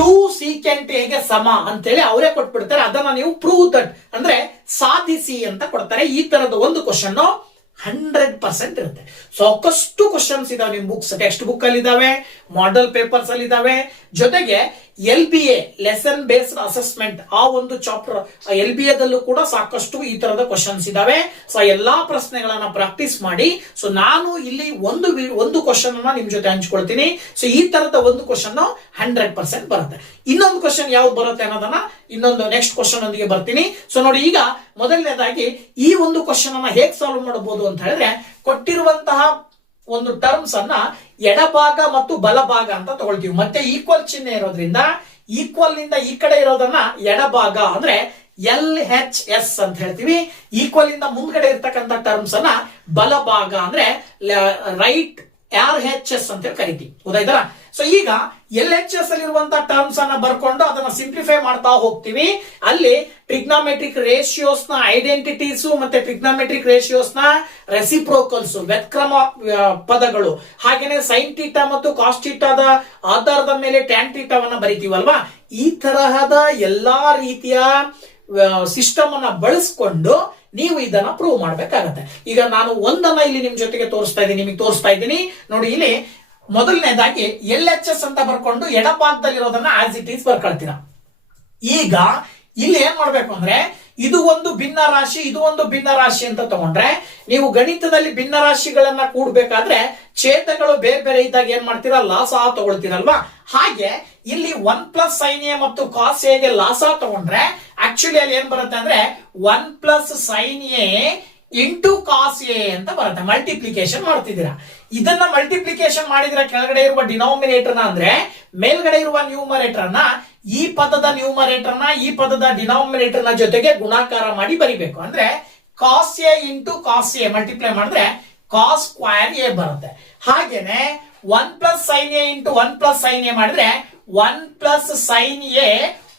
2 ಸೀಕೆಂಟ್ a ಗೆ ಸಮ ಅಂತೇಳಿ ಅವರೇ ಕೊಟ್ಬಿಡ್ತಾರೆ. ಅದನ್ನ ನೀವು ಪ್ರೂವ್ ದಟ್ ಅಂದ್ರೆ ಸಾಧಿಸಿ ಅಂತ ಕೊಡ್ತಾರೆ. ಈ ತರದ ಒಂದು ಕ್ವಶನ್ 100% ಇರುತ್ತೆ. ಸೊ ಸಾಕಷ್ಟು ಕ್ವಶನ್ಸ್ ಇದಾವೆ ನಿಮ್ ಬುಕ್ಸ್, ಟೆಕ್ಸ್ಟ್ ಬುಕ್ ಅಲ್ಲಿ ಇದಾವೆ, ಮಾಡೆಲ್ ಪೇಪರ್ಸ್ ಅಲ್ಲಿ ಇದಾವೆ. ಜೊತೆಗೆ LBA ಲೆಸನ್ ಬೇಸ್ಡ್ ಅಸೆಸ್ಮೆಂಟ್ ಆ ಒಂದು ಚಾಪ್ಟರ್ LBA ದಲ್ಲೂ ಕೂಡ ಸಾಕಷ್ಟು ಈ ತರದ ಕ್ವಶನ್ಸ್ ಇದಾವೆ. ಸೊ ಎಲ್ಲಾ ಪ್ರಶ್ನೆಗಳನ್ನ ಪ್ರಾಕ್ಟೀಸ್ ಮಾಡಿ. ಸೊ ನಾನು ಇಲ್ಲಿ ಒಂದು ಕ್ವಶನ್ ಅನ್ನ ನಿಮ್ ಜೊತೆ ಹಂಚ್ಕೊಳ್ತೀನಿ. ಸೊ ಈ ತರದ ಒಂದು ಕ್ವಶನ್ 100% ಬರುತ್ತೆ. ಇನ್ನೊಂದು ಕ್ವಶನ್ ಯಾವ್ದು ಬರುತ್ತೆ ಅನ್ನೋದನ್ನ ಇನ್ನೊಂದು ನೆಕ್ಸ್ಟ್ ಕ್ವಶನ್ ಒಂದಿಗೆ ಬರ್ತೀನಿ. ಸೊ ನೋಡಿ, ಈಗ ಮೊದಲನೇದಾಗಿ ಈ ಒಂದು ಕ್ವಶನ್ ಅನ್ನ ಹೇಗೆ ಸಾಲ್ವ್ ಮಾಡಬಹುದು ಅಂತ ಹೇಳಿದ್ರೆ ಕೊಟ್ಟಿರುವಂತಹ ಒಂದು ಟರ್ಮ್ಸ್ ಅನ್ನ ಎಡಭಾಗ ಮತ್ತು ಬಲಭಾಗ ಅಂತ ತಗೊಳ್ತೀವಿ. ಮತ್ತೆ ಈಕ್ವಲ್ ಚಿಹ್ನೆ ಇರೋದ್ರಿಂದ ಈಕ್ವಲ್ ನಿಂದ ಈ ಕಡೆ ಇರೋದನ್ನ ಎಡಭಾಗ ಅಂದ್ರೆ LHS ಅಂತ ಹೇಳ್ತೀವಿ. ಈಕ್ವಲ್ ಇಂದ ಮುಂದ್ಗಡೆ ಇರ್ತಕ್ಕಂಥ ಟರ್ಮ್ಸ್ ಅನ್ನ ಬಲಭಾಗ ಅಂದ್ರೆ ರೈಟ್ RHS ಅಂತ ಕರಿತೀವಿ. ಹೌದಾಯ್ತಾ? ಸೊ ಈಗ LHS ಅಲ್ಲಿರುವಂತಹ ಟರ್ಮ್ಸ್ ಅನ್ನ ಬರ್ಕೊಂಡು ಅದನ್ನ ಸಿಂಪ್ಲಿಫೈ ಮಾಡ್ತಾ ಹೋಗ್ತೀವಿ. ಅಲ್ಲಿ ಟ್ರಿಗ್ನಾಮೆಟ್ರಿಕ್ ರೇಷಿಯೋಸ್ ನ ಐಡೆಂಟಿಟೀಸ್ ಮತ್ತೆ ಟ್ರಿಗ್ನಾಮೆಟ್ರಿಕ್ ರೇಷಿಯೋಸ್ ನ ರೆಸಿಪ್ರೋಕಲ್ಸ್ ವ್ಯತ್ಕ್ರಮ ಪದಗಳು, ಹಾಗೇನೆ ಸೈನ್ ಥೀಟಾ ಮತ್ತು ಕಾಸ್ ಥೀಟಾದ ಆಧಾರದ ಮೇಲೆ ಟ್ಯಾನ್ ಥೀಟಾವನ್ನ ಬರಿತೀವಲ್ವಾ. ಈ ತರಹದ ಎಲ್ಲಾ ರೀತಿಯ ಸಿಸ್ಟಮ್ ಅನ್ನ ಬಳಸ್ಕೊಂಡು ನೀವು ಇದನ್ನ ಪ್ರೂವ್ ಮಾಡ್ಬೇಕಾಗತ್ತೆ. ಈಗ ನಾನು ಒಂದನ್ನ ಇಲ್ಲಿ ನಿಮ್ ಜೊತೆಗೆ ನಿಮಗೆ ತೋರಿಸ್ತಾ ಇದ್ದೀನಿ. ನೋಡಿ, ಇಲ್ಲಿ ಮೊದಲನೇದಾಗಿ LHS ಅಂತ ಬರ್ಕೊಂಡು ಎಡಭಾಗದಲ್ಲಿರೋದನ್ನ ಆಸ್ ಇಟ್ ಈಸ್ ಬರ್ಕೊಳ್ತೀರಾ. ಈಗ ಇಲ್ಲಿ ಏನ್ ಮಾಡ್ಬೇಕು ಅಂದ್ರೆ ಇದು ಒಂದು ಭಿನ್ನ ರಾಶಿ, ಇದು ಒಂದು ಭಿನ್ನ ರಾಶಿ ಅಂತ ತಗೊಂಡ್ರೆ ನೀವು ಗಣಿತದಲ್ಲಿ ಭಿನ್ನ ರಾಶಿಗಳನ್ನ ಕೂಡಬೇಕಾದ್ರೆ ಛೇದಗಳು ಬೇರೆ ಬೇರೆ ಇದ್ದಾಗ ಏನ್ ಮಾಡ್ತೀರಾ, ಲಾಸ ತಗೊಳ್ತೀರಲ್ವಾ. ಹಾಗೆ ಇಲ್ಲಿ 1 + sin a ಮತ್ತು cos a ಗೆ ಲಾಸ ತಗೊಂಡ್ರೆ ಆಕ್ಚುಲಿ ಅಲ್ಲಿ ಏನ್ ಬರುತ್ತೆ ಅಂದ್ರೆ 1 + sin a into cos A ಅಂತ ಬರುತ್ತೆ. ಮಲ್ಟಿಪ್ಲಿಕೇಶನ್ ಮಾಡ್ತಿದ್ದೀರಾ. ಇದನ್ನ ಮಲ್ಟಿಪ್ಲಿಕೇಶನ್ ಮಾಡಿದ್ರೆ ಕೆಳಗಡೆ ಇರುವ ಡಿನಾಮಿನೇಟರ್ ಅಂದ್ರೆ ಮೇಲ್ಗಡೆ ಇರುವ ನ್ಯೂಮರೇಟರ್ ನ ಈ ಪದದ ನ್ಯೂಮರೇಟರ್ ನ ಈ ಪದದ ಡಿನಾಮಿನೇಟರ್ ನ ಜೊತೆಗೆ ಗುಣಾಕಾರ ಮಾಡಿ ಬರಿಬೇಕು. ಅಂದ್ರೆ cos A into cos A multiply ಮಾಡಿದ್ರೆ ಕಾಸ್ ಸ್ಕ್ವೇರ್ ಎ ಬರುತ್ತೆ. ಹಾಗೇನೆ 1 + sin a into 1 + sin a ಮಾಡಿದ್ರೆ 1 + sin a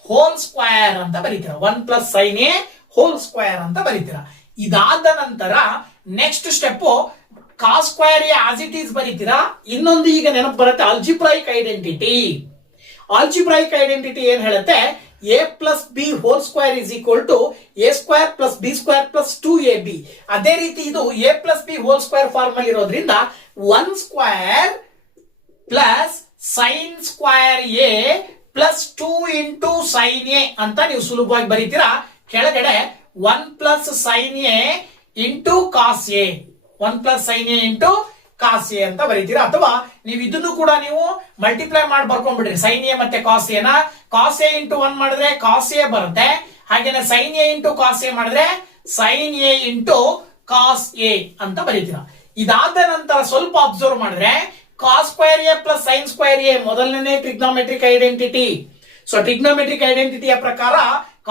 ಹೋಲ್ ಸ್ಕ್ವೇರ್ ಅಂತ ಬರೀತೀರಾ. 1 + sin a ಹೋಲ್ ಸ್ಕ್ವೇರ್ ಅಂತ ಬರೀತೀರಾ. ಇದಾದ ನಂತರ next step cos square A as it is ಬರೀತೀರಾ. ಇನ್ನೊಂದು ಈಗ ನೆನಪು ಬರುತ್ತೆ ಆಲ್ಜಿಬ್ರಾಯಿಕ್ ಐಡೆಂಟಿಟಿ. ಆಲ್ಜಿಬ್ರಾಯಿಕ್ ಐಡೆಂಟಿಟಿ ಏನ್ ಹೇಳುತ್ತೆ, a plus b whole square is equal to a square plus b square plus 2ab. ಅದೇ ರೀತಿ ಇದು a plus b whole square form ಅಲ್ಲಿ ಇರೋದ್ರಿಂದ 1 square plus sine square a plus 2 into sine a ಅಂತ ನೀವು ಸುಲಭವಾಗಿ ಬರೀತೀರಾ. ಕೆಳಗಡೆ 1 plus sine a into cos a, 1 plus sine a into cos A ಅಂತ ಬರೀತೀರಾ. ಅಥವಾ ನೀವು ಇದನ್ನು ಕೂಡ ನೀವು ಮಲ್ಟಿಪ್ಲೈ ಮಾಡಿ ಬರ್ಕೊಂಡ್ಬಿಡ್ರಿ, ಸೈನ್ ಎ ಮತ್ತೆ ಕಾಸ್ ಎನ. ಕಾಸ್ ಎ ಇಂಟು 1 ಮಾಡಿದ್ರೆ ಕಾಸ್ ಎ ಬರುತ್ತೆ. ಹಾಗೇನೆ sine A into cos A ಮಾಡಿದ್ರೆ sine A into cos A ಅಂತ ಬರೀತೀರಾ. ಇದಾದ ನಂತರ ಸ್ವಲ್ಪ ಅಬ್ಸರ್ವ್ ಮಾಡಿದ್ರೆ cos square A plus sine square A ಮೊದಲನೇ ಟ್ರಿಗ್ನೋಮೆಟ್ರಿಕ್ ಐಡೆಂಟಿಟಿ. ಸೊ ಟ್ರಿಗ್ನೋಮೆಟ್ರಿಕ್ ಐಡೆಂಟಿಟಿಯ ಪ್ರಕಾರ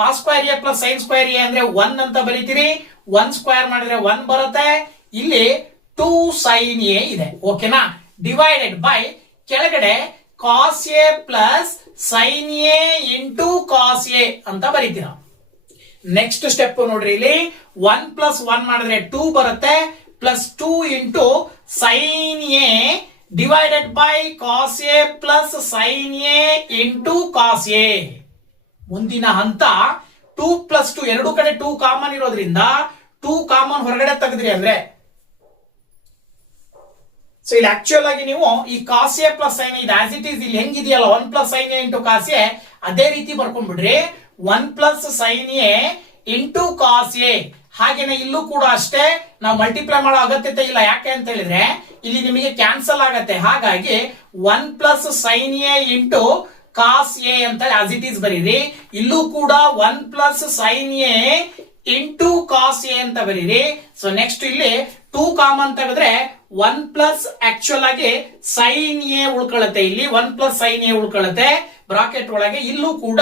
cos square A plus sine square A ಅಂದ್ರೆ 1 ಅಂತ ಬರೀತೀರಿ. 1 ಸ್ಕ್ವೇರ್ ಮಾಡಿದ್ರೆ 1 ಬರುತ್ತೆ. ಇಲ್ಲಿ 2 ಸೈನ್ ಎ ಇದೆ, ಓಕೆನಾ. ಡಿವೈಡೆಡ್ ಬೈ ಕೆಳಗಡೆ cos A plus sine A into cos A ಅಂತ ಬರೀತೀರಾ. ನೆಕ್ಸ್ಟ್ ಸ್ಟೆಪ್ ನೋಡ್ರಿ, ಇಲ್ಲಿ 1 ಪ್ಲಸ್ 1 ಮಾಡಿದ್ರೆ 2 ಬರುತ್ತೆ. Plus 2 into sine A divided by cos A plus sine A into cos A. ಮುಂದಿನ ಹಂತ 2 ಪ್ಲಸ್ 2, ಎರಡು ಕಡೆ 2 ಕಾಮನ್ ಇರೋದ್ರಿಂದ 2 ಕಾಮನ್ ಹೊರಗಡೆ ತೆಗೆದ್ರಿ ಅಂದ್ರೆ, ಸೊ ಇಲ್ಲಿ ಆಕ್ಚುಯಲ್ ಆಗಿ ನೀವು ಈ ಕಾಸ್ ಎ ಪ್ಲಸ್ ಸೈನ್ ಇದು ಆಸ್ ಇಟ್ ಈಸ್ ಇಲ್ಲಿ ಹೆಂಗಿದೆಯಲ್ಲ 1 plus sine A into cos A, ಅದೇ ರೀತಿ ಬರ್ಕೊಂಡ್ಬಿಡ್ರಿ. 1 plus sine A into cos A. ಹಾಗೇನೆ ಇಲ್ಲೂ ಕೂಡ ಅಷ್ಟೇ, ನಾವು ಮಲ್ಟಿಪ್ಲೈ ಮಾಡೋ ಅಗತ್ಯತೆ ಇಲ್ಲ. ಯಾಕೆ ಅಂತ ಹೇಳಿದ್ರೆ ಇಲ್ಲಿ ನಿಮಗೆ ಕ್ಯಾನ್ಸಲ್ ಆಗತ್ತೆ. ಹಾಗಾಗಿ 1 plus sine A into cos A ಅಂತ ಆಸ್ ಇಟ್ ಈಸ್ ಬರೀರಿ. ಇಲ್ಲೂ ಕೂಡ 1 plus sine A into cos A ಅಂತ ಬರೀರಿ. ಸೊ ನೆಕ್ಸ್ಟ್ ಇಲ್ಲಿ 2 ಕಾಮನ್ ತೆಗೆದ್ರೆ 1 ಪ್ಲಸ್ ಆಕ್ಚುಯಲ್ ಆಗಿ ಸೈನ್ ಎ ಉಳ್ಕೊಳ್ಳುತ್ತೆ. ಇಲ್ಲಿ 1 ಪ್ಲಸ್ ಸೈನ್ ಎ ಉಳ್ಕೊಳ್ಳುತ್ತೆ ಬ್ರಾಕೆಟ್ ಒಳಗೆ. ಇಲ್ಲೂ ಕೂಡ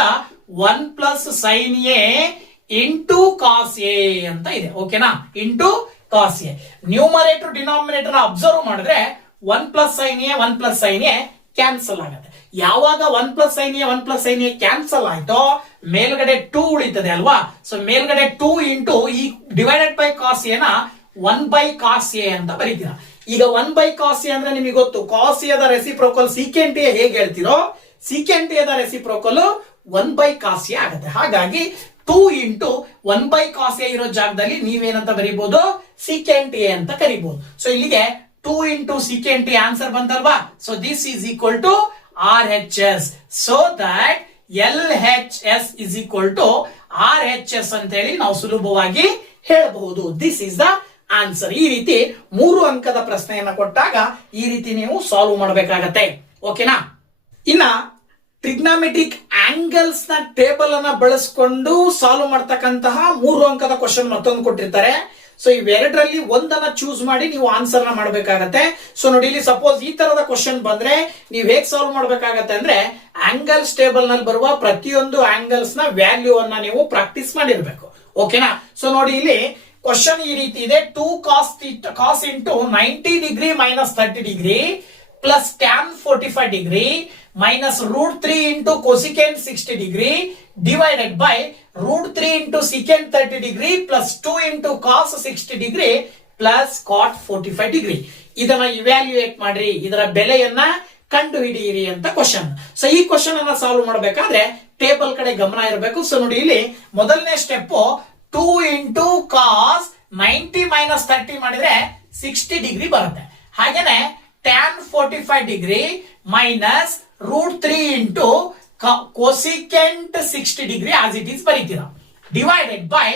1 plus sine A into cos A ಅಂತ ಇದೆ, ಓಕೆನಾ. Into cos A. Numerator denominator observe ಮಾಡಿದ್ರೆ 1 plus sine A 1 plus sine A cancel ಆಗುತ್ತೆ. ಯಾವಾಗ 1 plus sine A 1 plus sine A cancel ಆಯ್ತೋ ಮೇಲ್ಗಡೆ 2 ಉಳಿತದೆ ಅಲ್ವಾ. ಸೊ ಮೇಲ್ಗಡೆ 2 ಇಂಟು ಈ ಡಿವೈಡೆಡ್ ಬೈ ಕಾಸ್ ಎನ 1 ಬೈ ಕಾಸ್ ಎ ಅಂತ ಬರೀತೀರಾ. ಈಗ 1 ಬೈ ಕಾಸ್ ಎ ಅಂದ್ರೆ ನಿಮಗೆ ಗೊತ್ತು, cos A the reciprocal secant A ಹೇಗೆ ಹೇಳ್ತಿರೋ, secant A the reciprocal 1 by cos A ಆಗುತ್ತೆ. ಹಾಗಾಗಿ 2 ಇಂಟು 1 ಬೈ ಕಾಸ್ ಎ ಇರೋ ಜಾಗದಲ್ಲಿ ನೀವೇನಂತ ಬರೀಬಹುದು, ಸೀಕೆಂಟ್ ಎ ಅಂತ ಕರಿಬಹುದು. ಸೊ ಇಲ್ಲಿಗೆ 2 ಇಂಟು ಸೀಕೆಂಟ್ ಎ ಆನ್ಸರ್ ಬಂತಲ್ವಾ. So this is equal to RHS. So that LHS is equal to RHS ಅಂತ ಹೇಳಿ ನಾವು ಸುಲಭವಾಗಿ ಹೇಳಬಹುದು. This is the answer. ಈ ರೀತಿ 3 ಅಂಕದ ಪ್ರಶ್ನೆಯನ್ನ ಕೊಟ್ಟಾಗ ಈ ರೀತಿ ನೀವು ಸಾಲ್ವ್ ಮಾಡಬೇಕಾಗತ್ತೆ, ಓಕೆನಾ. ಇನ್ನ ಟ್ರಿಗ್ನಾಮೆಟ್ರಿಕ್ ಆಂಗಲ್ಸ್ ನ ಟೇಬಲ್ ಅನ್ನ ಬಳಸಿಕೊಂಡು ಸಾಲ್ವ್ ಮಾಡ್ತಕ್ಕಂತಹ 3 ಅಂಕದ ಕ್ವಶನ್ ಮತ್ತೊಂದು ಕೊಟ್ಟಿರ್ತಾರೆ. ಸೊ ಇವೆರಡರಲ್ಲಿ ಒಂದನ್ನ ಚೂಸ್ ಮಾಡಿ ನೀವು ಆನ್ಸರ್ ನ ಮಾಡಬೇಕಾಗತ್ತೆ. ಸೊ ನೋಡಿ, ಇಲ್ಲಿ ಸಪೋಸ್ ಈ ತರದ ಕ್ವಶನ್ ಬಂದ್ರೆ ನೀವು ಹೇಗೆ ಸಾಲ್ವ್ ಮಾಡಬೇಕಾಗತ್ತೆ ಅಂದ್ರೆ, ಆಂಗಲ್ಸ್ ಟೇಬಲ್ ನಲ್ಲಿ ಬರುವ ಪ್ರತಿಯೊಂದು ಆಂಗಲ್ಸ್ ನ ವ್ಯಾಲ್ಯೂ ಅನ್ನ ನೀವು ಪ್ರಾಕ್ಟೀಸ್ ಮಾಡಿರ್ಬೇಕು, ಓಕೆನಾ. ಸೊ ನೋಡಿ, ಇಲ್ಲಿ ಕ್ವಶನ್ ಈ ರೀತಿ ಇದೆ. 2 cos into 90 degree minus 30 degree plus tan 45 degree minus root 3 into cosecant 60 degree divided by root 3 into secant 30 degree plus 2 into cos 60 degree plus cot 45 degree. ಇದನ್ನ ಇವ್ಯಾಲ್ಯೂಯೇಟ್ ಮಾಡ್ರಿ, ಇದರ ಬೆಲೆಯನ್ನ ಕಂಡು ಹಿಡಿಯಿರಿ ಅಂತ ಕ್ವಶನ್. ಸೊ ಈ ಕ್ವಶನ್ ಅನ್ನ ಸಾಲ್ವ್ ಮಾಡಬೇಕಾದ್ರೆ ಟೇಬಲ್ ಕಡೆ ಗಮನ ಇರಬೇಕು. ಸೊ ನೋಡಿ, ಇಲ್ಲಿ ಮೊದಲನೇ ಸ್ಟೆಪ್ 2 ಇಂಟು ಕಾಸ್ 90 ಮೈನಸ್ 30 ಮಾಡಿದ್ರೆ 60 ಡಿಗ್ರಿ ಬರುತ್ತೆ. ಹಾಗೇನೆ tan 45 degree minus root 3 into cosecant 60 degree as it is ಬರೀತೀರಾ. Divided by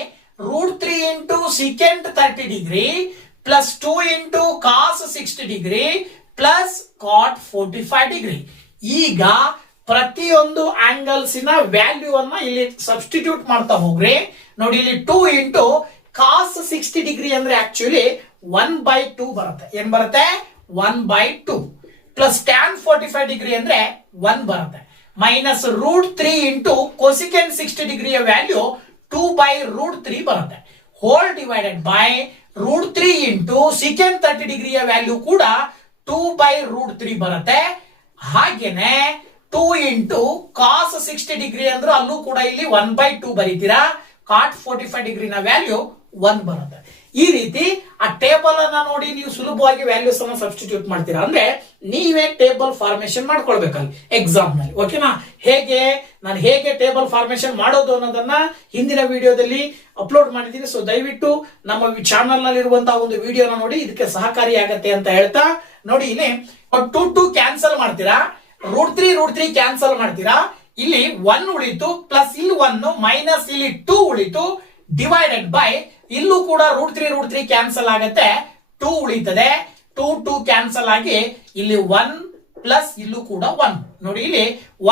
root 3 into secant 30 degree plus 2 into cos 60 degree plus cot 45 degree. ಈಗ ಪ್ರತಿಯೊಂದು ಆಂಗಲ್ಸ್ ನ ವ್ಯಾಲ್ಯೂ ಅನ್ನ ಇಲ್ಲಿ ಸಬ್ಸ್ಟಿಟ್ಯೂಟ್ ಮಾಡ್ತಾ ಹೋಗ್ರಿ. ನೋಡಿ, ಇಲ್ಲಿ 2 ಇಂಟು ಕಾಸ್ 60 ಡಿಗ್ರಿ ಅಂದ್ರೆ ಆಕ್ಚುಲಿ 1/2 ಬರುತ್ತೆ. ಏನ್ ಬರುತ್ತೆ? 1/2 ಪ್ಲಸ್ ಟ್ಯಾನ್ 45 ಡಿಗ್ರಿ ಅಂದ್ರೆ 1 ಬರುತ್ತೆ. ಮೈನಸ್ ರೂಟ್ 3 ಇಂಟು ಕೊಸಿಕೆಂಟ್ 60 ಡಿಗ್ರಿಯ ವ್ಯಾಲ್ಯೂ 2/√3 ಬರುತ್ತೆ. Whole divided by root 3 into secant 30 ಡಿಗ್ರಿಯ ವ್ಯಾಲ್ಯೂ ಕೂಡ 2/√3 ಬರುತ್ತೆ. ಹಾಗೇನೆ 2 ಇಂಟು ಕಾಸ್ 60 ಡಿಗ್ರಿ ಅಂದ್ರೆ ಅಲ್ಲೂ ಕೂಡ ಇಲ್ಲಿ 1/2 ಬರೀತೀರಾ. ಕಾಟ್ 45 ಡಿಗ್ರಿನ ವ್ಯಾಲ್ಯೂ 1 ಬರುತ್ತೆ. ಈ ರೀತಿ ಆ ಟೇಬಲ್ ಅನ್ನ ನೋಡಿ ನೀವು ಸುಲಭವಾಗಿ ವ್ಯಾಲ್ಯೂಸ್ ಅನ್ನ ಸಬ್ಸ್ಟಿಟ್ಯೂಟ್ ಮಾಡ್ತೀರಾ. ಅಂದ್ರೆ ನೀವೇ ಟೇಬಲ್ ಫಾರ್ಮೇಶನ್ ಮಾಡ್ಕೊಳ್ಬೇಕಲ್ಲಿ ಎಕ್ಸಾಮ್ ನಲ್ಲಿ. ಓಕೆನಾ? ನಾನು ಹೇಗೆ ಟೇಬಲ್ ಫಾರ್ಮೇಶನ್ ಮಾಡೋದು ಅನ್ನೋದನ್ನ ಹಿಂದಿನ ವಿಡಿಯೋದಲ್ಲಿ ಅಪ್ಲೋಡ್ ಮಾಡಿದ್ದೀನಿ. ಸೊ ದಯವಿಟ್ಟು ನಮ್ಮ ಚಾನಲ್ ನಲ್ಲಿ ಇರುವಂತಹ ಒಂದು ವಿಡಿಯೋನ ನೋಡಿ, ಇದಕ್ಕೆ ಸಹಕಾರಿಯಾಗತ್ತೆ ಅಂತ ಹೇಳ್ತಾ ನೋಡಿ, ಇಲ್ಲಿ 2 ಕ್ಯಾನ್ಸಲ್ ಮಾಡ್ತೀರಾ, √3 ಕ್ಯಾನ್ಸಲ್ ಮಾಡ್ತೀರಾ, ಇಲ್ಲಿ 1 ಉಳಿತು, ಪ್ಲಸ್ ಇಲ್ಲಿ 1 ಮೈನಸ್ ಇಲ್ಲಿ 2 ಉಳಿತು, ಡಿವೈಡೆಡ್ ಬೈ ಇಲ್ಲೂ ಕೂಡ √3 ಕ್ಯಾನ್ಸಲ್ ಆಗತ್ತೆ, 2 ಉಳಿತದೆ, 2 ಕ್ಯಾನ್ಸಲ್ ಆಗಿ ಇಲ್ಲಿ 1 ಪ್ಲಸ್ ಇಲ್ಲೂ ಕೂಡ 1. ನೋಡಿ ಇಲ್ಲಿ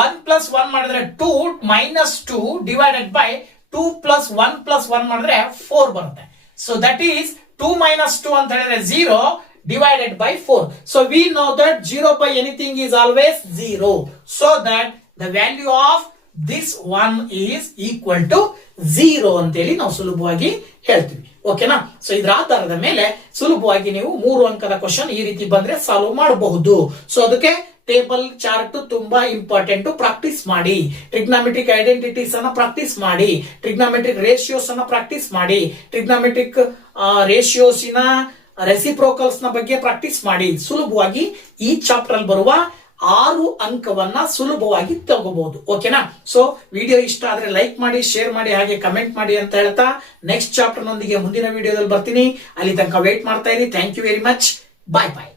1 ಪ್ಲಸ್ 1 ಮಾಡಿದ್ರೆ 2 ಮೈನಸ್ 2 ಡಿವೈಡೆಡ್ ಬೈ 2 ಪ್ಲಸ್ 1 ಮಾಡಿದ್ರೆ 4 ಬರುತ್ತೆ. ಸೊ ದಟ್ ಈಸ್ 2 ಮೈನಸ್ 2 ಅಂತ ಹೇಳಿದ್ರೆ 0 divided by 4. So we know that 0 by anything is always 0. So that the value of this one is equal to 0 ಅಂತೇಳಿ ನಾವು ಸುಲಭವಾಗಿ ಹೇಳ್ತೀವಿ. ಓಕೆನಾ? ಸೊ ಇದರ ಆಧಾರದ ಮೇಲೆ ಸುಲಭವಾಗಿ ನೀವು 3 ಅಂಕದ ಕ್ವಶನ್ ಈ ರೀತಿ ಬಂದ್ರೆ ಸಾಲ್ವ್ ಮಾಡಬಹುದು. ಸೊ ಅದಕ್ಕೆ ಟೇಬಲ್ ಚಾರ್ಟ್ ತುಂಬಾ ಇಂಪಾರ್ಟೆಂಟ್. ಪ್ರಾಕ್ಟೀಸ್ ಮಾಡಿ, ಟ್ರಿಗ್ನಾಮೆಟ್ರಿಕ್ ಐಡೆಂಟಿಟೀಸ್ ಅನ್ನ ಪ್ರಾಕ್ಟೀಸ್ ಮಾಡಿ, ಟ್ರಿಗ್ನಾಮೆಟ್ರಿಕ್ ರೇಷಿಯೋಸ್ ಅನ್ನ ಪ್ರಾಕ್ಟೀಸ್ ಮಾಡಿ, ಟ್ರಿಗ್ನಾಮೆಟ್ರಿಕ್ ರೇಷಿಯೋಸಿನ ರೆಸಿಪ್ರೋಕಲ್ಸ್ ನ ಬಗ್ಗೆ ಪ್ರಾಕ್ಟೀಸ್ ಮಾಡಿ. ಸುಲಭವಾಗಿ ಈ ಚಾಪ್ಟರ್ ಅಲ್ಲಿ ಬರುವ 6 ಅಂಕವನ್ನ ಸುಲಭವಾಗಿ ತಗೋಬಹುದು. ಓಕೆನಾ? ಸೊ ವಿಡಿಯೋ ಇಷ್ಟ ಆದ್ರೆ ಲೈಕ್ ಮಾಡಿ, ಶೇರ್ ಮಾಡಿ, ಹಾಗೆ ಕಮೆಂಟ್ ಮಾಡಿ ಅಂತ ಹೇಳ್ತಾ ನೆಕ್ಸ್ಟ್ ಚಾಪ್ಟರ್ ನೊಂದಿಗೆ ಮುಂದಿನ ವಿಡಿಯೋದಲ್ಲಿ ಬರ್ತೀನಿ. ಅಲ್ಲಿ ತನಕ ವೇಟ್ ಮಾಡ್ತಾ ಇರಿ. Thank you very much. Bye bye.